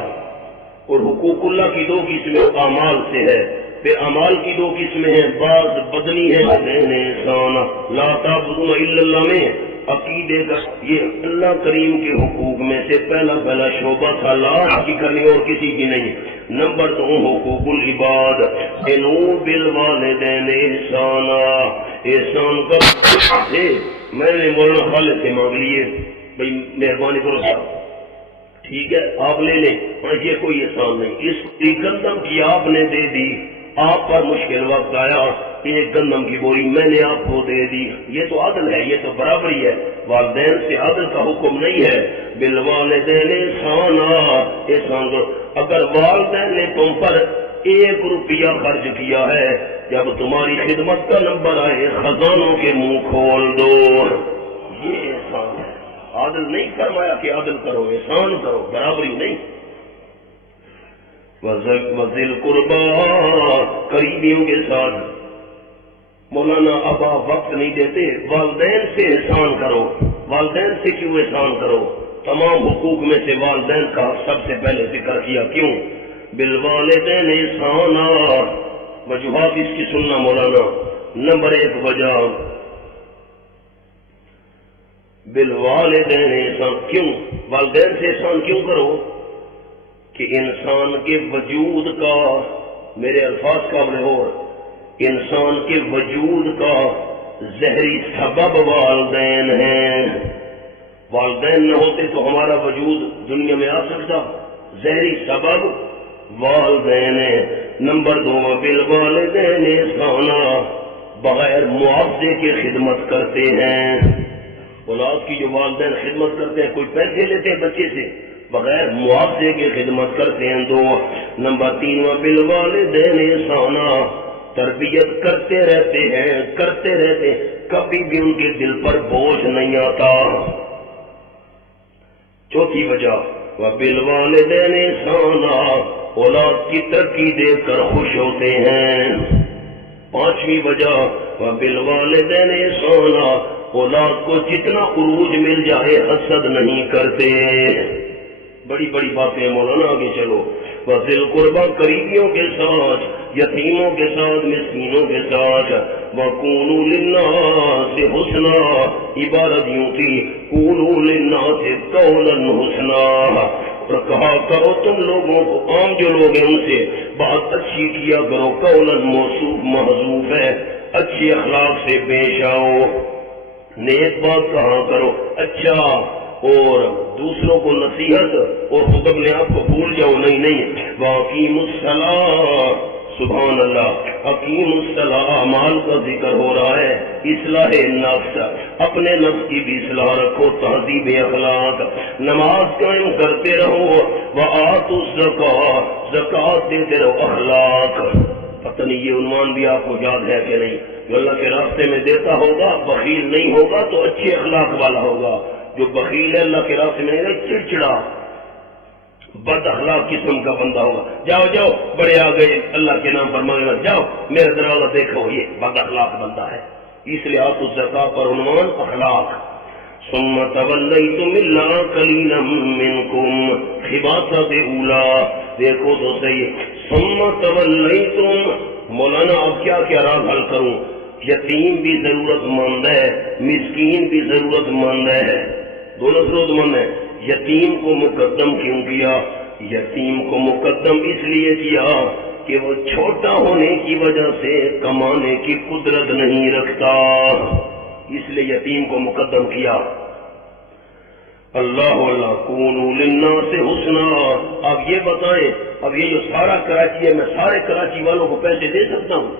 اور حقوق اللہ کی 2 قسمیں اعمال سے ہے، پھر اعمال کی 2 قسمیں ہیں، بعض بدنی ہے، احسانا لا تعبدون الا اللہ میں عقیدے کا، یہ اللہ کریم کے حقوق میں سے پہلا شعبہ تھا، لا کی کرنی اور کسی کی نہیں۔ نمبر 2 حقوق العباد، انو بالوالدین احسانا، احسان کا میں نے مولانا خالد سے مانگ لیے، بھائی مہربانی کرو صاحب، ٹھیک ہے آپ لے لیں، یہ کوئی احسان نہیں، اس کی گندم کی آپ نے دے دی، آپ پر مشکل وقت آیا، ایک گندم کی بوری میں نے آپ کو دے دی، یہ تو عدل ہے، یہ تو برابری ہے، والدین سے عدل کا حکم نہیں ہے، بالوالدین احسانا، احسان کرو۔ اگر والدین نے تم پر 1 روپیہ خرچ کیا ہے، جب تمہاری خدمت کا نمبر آئے خزانوں کے منہ کھول دو، یہ احسان ہے۔ عادل نہیں فرمایا کہ عدل کرو، احسان کرو، برابری نہیں۔ وذل قربا، قریبیوں کے ساتھ۔ مولانا اب آپ وقت نہیں دیتے، والدین سے احسان کرو۔ والدین سے کیوں احسان کرو؟ تمام حقوق میں سے والدین کا سب سے پہلے ذکر کیا، کیوں؟ بالوالدین احسانا، وجوہات اس کی سننا مولانا۔ نمبر 1 وجہ، بالوالدین احسان، کیوں والدین سے احسان کیوں کرو؟ کہ انسان کے وجود کا، میرے الفاظ قابل ہو، انسان کے وجود کا ظاہری سبب والدین ہیں۔ والدین نہ ہوتے تو ہمارا وجود دنیا میں آ سکتا، ظاہری سبب والدین ہیں۔ نمبر 2 بالوالدین احسانا، بغیر معاوضے کے خدمت کرتے ہیں۔ اولاد کی جو والدین خدمت کرتے ہیں، کوئی پیسے لیتے ہیں بچے سے، بغیر معاوضے کے خدمت کرتے ہیں۔ 2 نمبر 3 بالوالدین احسانا، تربیت کرتے رہتے ہیں، کبھی بھی ان کے دل پر بوجھ نہیں آتا۔ 4 وجہ، وبالوالدین احسانا، اولاد کی ترقی دیکھ کر خوش ہوتے ہیں۔ 5 وجہ، وبالوالدین احسانا، اولاد کو جتنا عروج مل جائے حسد نہیں کرتے۔ بڑی بڑی باتیں مولانا، آگے چلو۔ وذل قربا، قریبیوں کے ساتھ، یتیموں کے ساتھ، مسکینوں کے ساتھ۔ وقولوا للناس حسنا، عبارت یوں تھی، قولوا للناس قولا حسنا، اور کہا کرو تم لوگوں کو، عام جو لوگ ہیں ان سے بات اچھی کیا کرو۔ قولا موصوف محذوف ہے، اچھے اخلاق سے پیش آؤ، نیک بات کہا کرو، اچھا، اور دوسروں کو نصیحت اور خود اپنے آپ کو بھول جاؤ، نہیں۔ واقیم الصلاۃ، سبحان اللہ، حکیم الصلاۃ، اعمال کا ذکر ہو رہا ہے، اصلاح نفس، اپنے نفس کی بھی اصلاح رکھو، تہذیب اخلاق، نماز قائم کرتے رہو، وآتوا الزکاۃ، زکوٰۃ دیتے رہو، اخلاق۔ پتہ نہیں یہ عنوان بھی آپ کو یاد ہے کہ نہیں؟ جو اللہ کے راستے میں دیتا ہوگا، بخیل نہیں ہوگا تو اچھے اخلاق والا ہوگا۔ جو بخیل ہے اللہ کے راستے میں نہیں، چڑچڑا بد اخلاق قسم کا بندہ ہوگا۔ جاؤ بڑے آ گئے، اللہ کے نام پر مانگنا، جاؤ میرا دروازہ دیکھو، یہ بد اخلاق بندہ ہے۔ اس لیے آتوا الزکاۃ پر عنوان اخلاق۔ ثم تولیتم الا قلیلا منکم، خباثت اولی، دیکھو تو صحیح، ثم تولیتم، مولانا اب کیا راز حل کروں؟ یتیم بھی ضرورت مند ہے، مسکین بھی ضرورت مند ہے، دونوں ضرورت مند ہیں۔ یتیم کو مقدم کیوں کیا؟ یتیم کو مقدم اس لیے کیا کہ وہ چھوٹا ہونے کی وجہ سے کمانے کی قدرت نہیں رکھتا، اس لیے یتیم کو مقدم کیا۔ اللہ کونوا للناس حسنا۔ اب یہ بتائیں، اب یہ جو سارا کراچی ہے، میں سارے کراچی والوں کو پیسے دے سکتا ہوں؟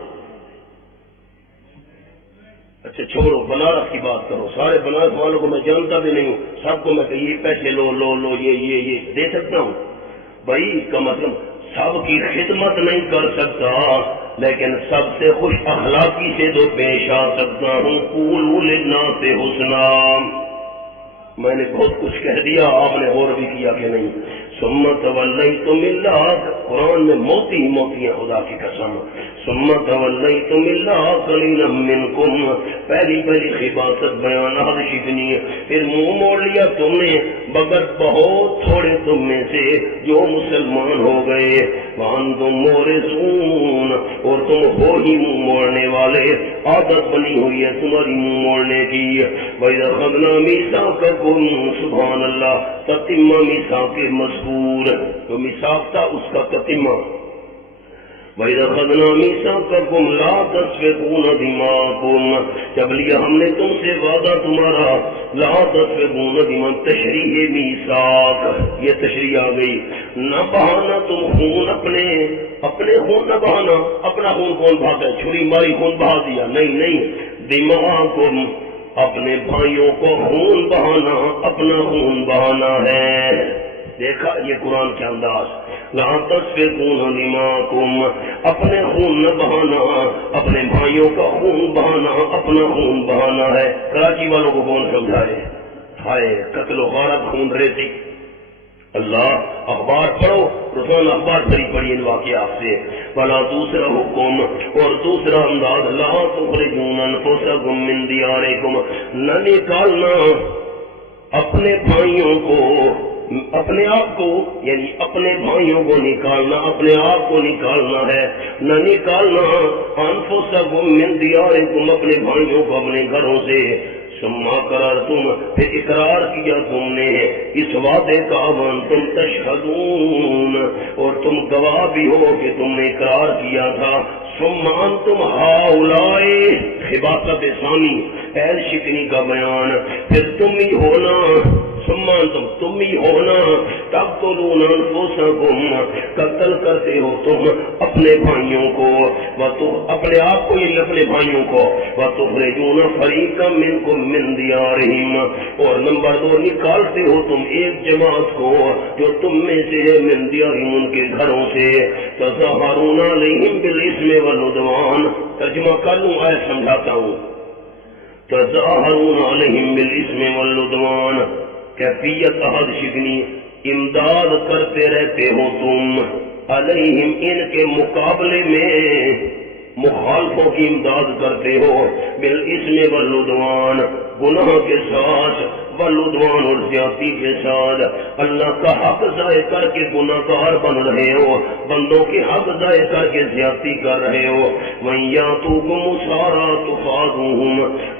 اچھا چھوڑو، بنارس کی بات کرو، سارے بنارس والوں کو میں جانتا بھی نہیں ہوں، سب کو میں کہ یہ پیسے لو یہ دے سکتا ہوں؟ بھائی اس کا مطلب سب کی خدمت نہیں کر سکتا، لیکن سب سے خوش اخلاقی سے تو پیش آ سکتا ہوں۔ قولوا للناس حسنا، میں نے بہت کچھ کہہ دیا، آپ نے غور بھی کیا کہ نہیں؟ ثم تولیتم الا، قرآن میں موتی ہیں خدا کی قسم، ثم تولیتم الا قلیلا منکم، پہلی خباثت بیان شکنی ہے، پھر منہ موڑ لیا تم نے مگر بہت تھوڑے تم میں سے جو مسلمان ہو گئے، وانتم مورثون، اور تم ہو ہی منہ موڑنے والے، عادت بنی ہوئی ہے تمہاری منہ موڑنے کی۔ وَإِذَا أَخَذْنَا مِيثَاقَكُمْ، سبحان اللہ، تتمہ میثاق مذکور، جو میثاق تھا اس کا تتمہ۔ وَإِذَا أَخَذْنَا مِيثَاقَكُمْ لَا تَسْفِكُونَ دِمَاءَكُمْ، جب لیا ہم نے تم سے وعدہ تمہارا، لا تسفکون دماء، تشریح میثاق، یہ تشریح آ گئی، نہ بہانا تم خون اپنے خون نہ بہانا، اپنا خون کون بہاتا ہے؟ چھری ماری خون بہا دیا، نہیں، دماءکم، اپنے بھائیوں کو خون بہانا اپنا خون بہانا ہے. دیکھا یہ قرآن کے انداز. لا تسفكون دماءكم، اپنے خون نہ بہانا، اپنے بھائیوں کا خون بہانا اپنا خون بہانا ہے. کراچی والوں کو کون سمجھائے؟ ہائے قتل و غارت، خون ریزی. اللہ اخبار پڑھو، روزانہ اخبار پڑھی ان واقعات سے. والا دوسرا حکم اور دوسرا انداز، لا تخرجون انفسکم من دیارکم، نہ نکالنا اپنے بھائیوں کو، اپنے آپ کو، یعنی اپنے بھائیوں کو نکالنا، اپنے آپ کو نکالنا ہے. نہ نکالنا انفسکم من دیارکم، اپنے بھائیوں کو اپنے گھروں سے. ثم اقررتم، پھر اقرار کیا تم نے اس وعدے کا، وانتم تشہدون، اور تم گواہ بھی ہو کہ تم نے اقرار کیا تھا. ثم انتم ہؤلاء، خباثت ثانی، پیر شکنی کا بیان. پھر تم ہی ہونا، ثم انتم، تم ہی ہونا، تقتلون انفسکم، قتل کرتے ہو تم اپنے بھائیوں کو، اپنے آپ کو، یعنی اپنے بھائیوں کو. وتخرجون فریقا منکم من دیارہم، اور نمبر 2 نکالتے ہو تم ایک جماعت کو جو تم میں سے ہے، من دیارہم، ان کے گھروں سے. تظاہرون علیہم بالاسم والعدوان، ترجمہ کر لوں، آیت سمجھاتا ہوں. تظاہرون علیہم بالاسم والعدوان، کیفیت عہد شکنی، امداد کرتے رہتے ہو تم علیہم، ان کے مقابلے میں مخالفوں کی امداد کرتے ہو. بالاسم والعدوان، گناہ کے ساتھ، والعدوان، اور زیادتی کے ساتھ. اللہ کا حق ضائع کر کے گناہ گار بن رہے ہو، بندوں کے حق ضائع کر کے زیادتی کر رہے ہو. وَإِن يَأْتُوكُمْ أُسَارَىٰ تُفَادُوهُمْ،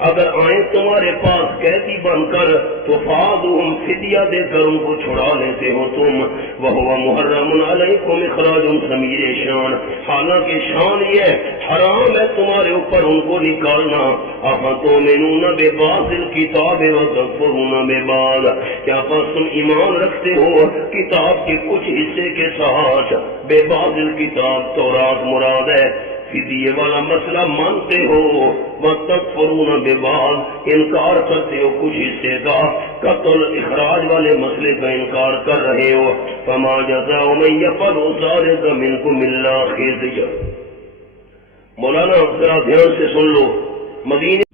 اگر آئیں تمہارے پاس قیدی بن کر، تُفَادُوهُمْ، فدیہ دے کر ان کو چھڑا لیتے ہو تم. وَهُوَ مُحَرَّمٌ عَلَيْكُمْ إِخْرَاجُ ضمیر شان، حالانکہ شان یہ حرام ہے تمہارے اوپر ان کو نکالنا. أَفَتُؤْمِنُونَ بِبَعْضِ الْكِتَابِ وَتَكْفُرُونَ بِبَعْضٍ، کیا بس تم ایمان رکھتے ہو کتاب کے کچھ حصے کے ساتھ؟ بے بعض الکتاب، تورات مراد ہے. فدیے والا مسئلہ مانتے ہو، وَتَكْفُرُونَ بِبَعْضٍ، انکار کرتے ہو کچھ حصے کا. قتل اخراج والے مسئلے کا انکار کر رہے ہو. فَمَا جَزَاءُ مَن يَفْعَلُ ذَلِكَ مِنكُمْ إِلَّا خِزْيٌ. مولانا ذرا دھیان سے سن لو. مدینے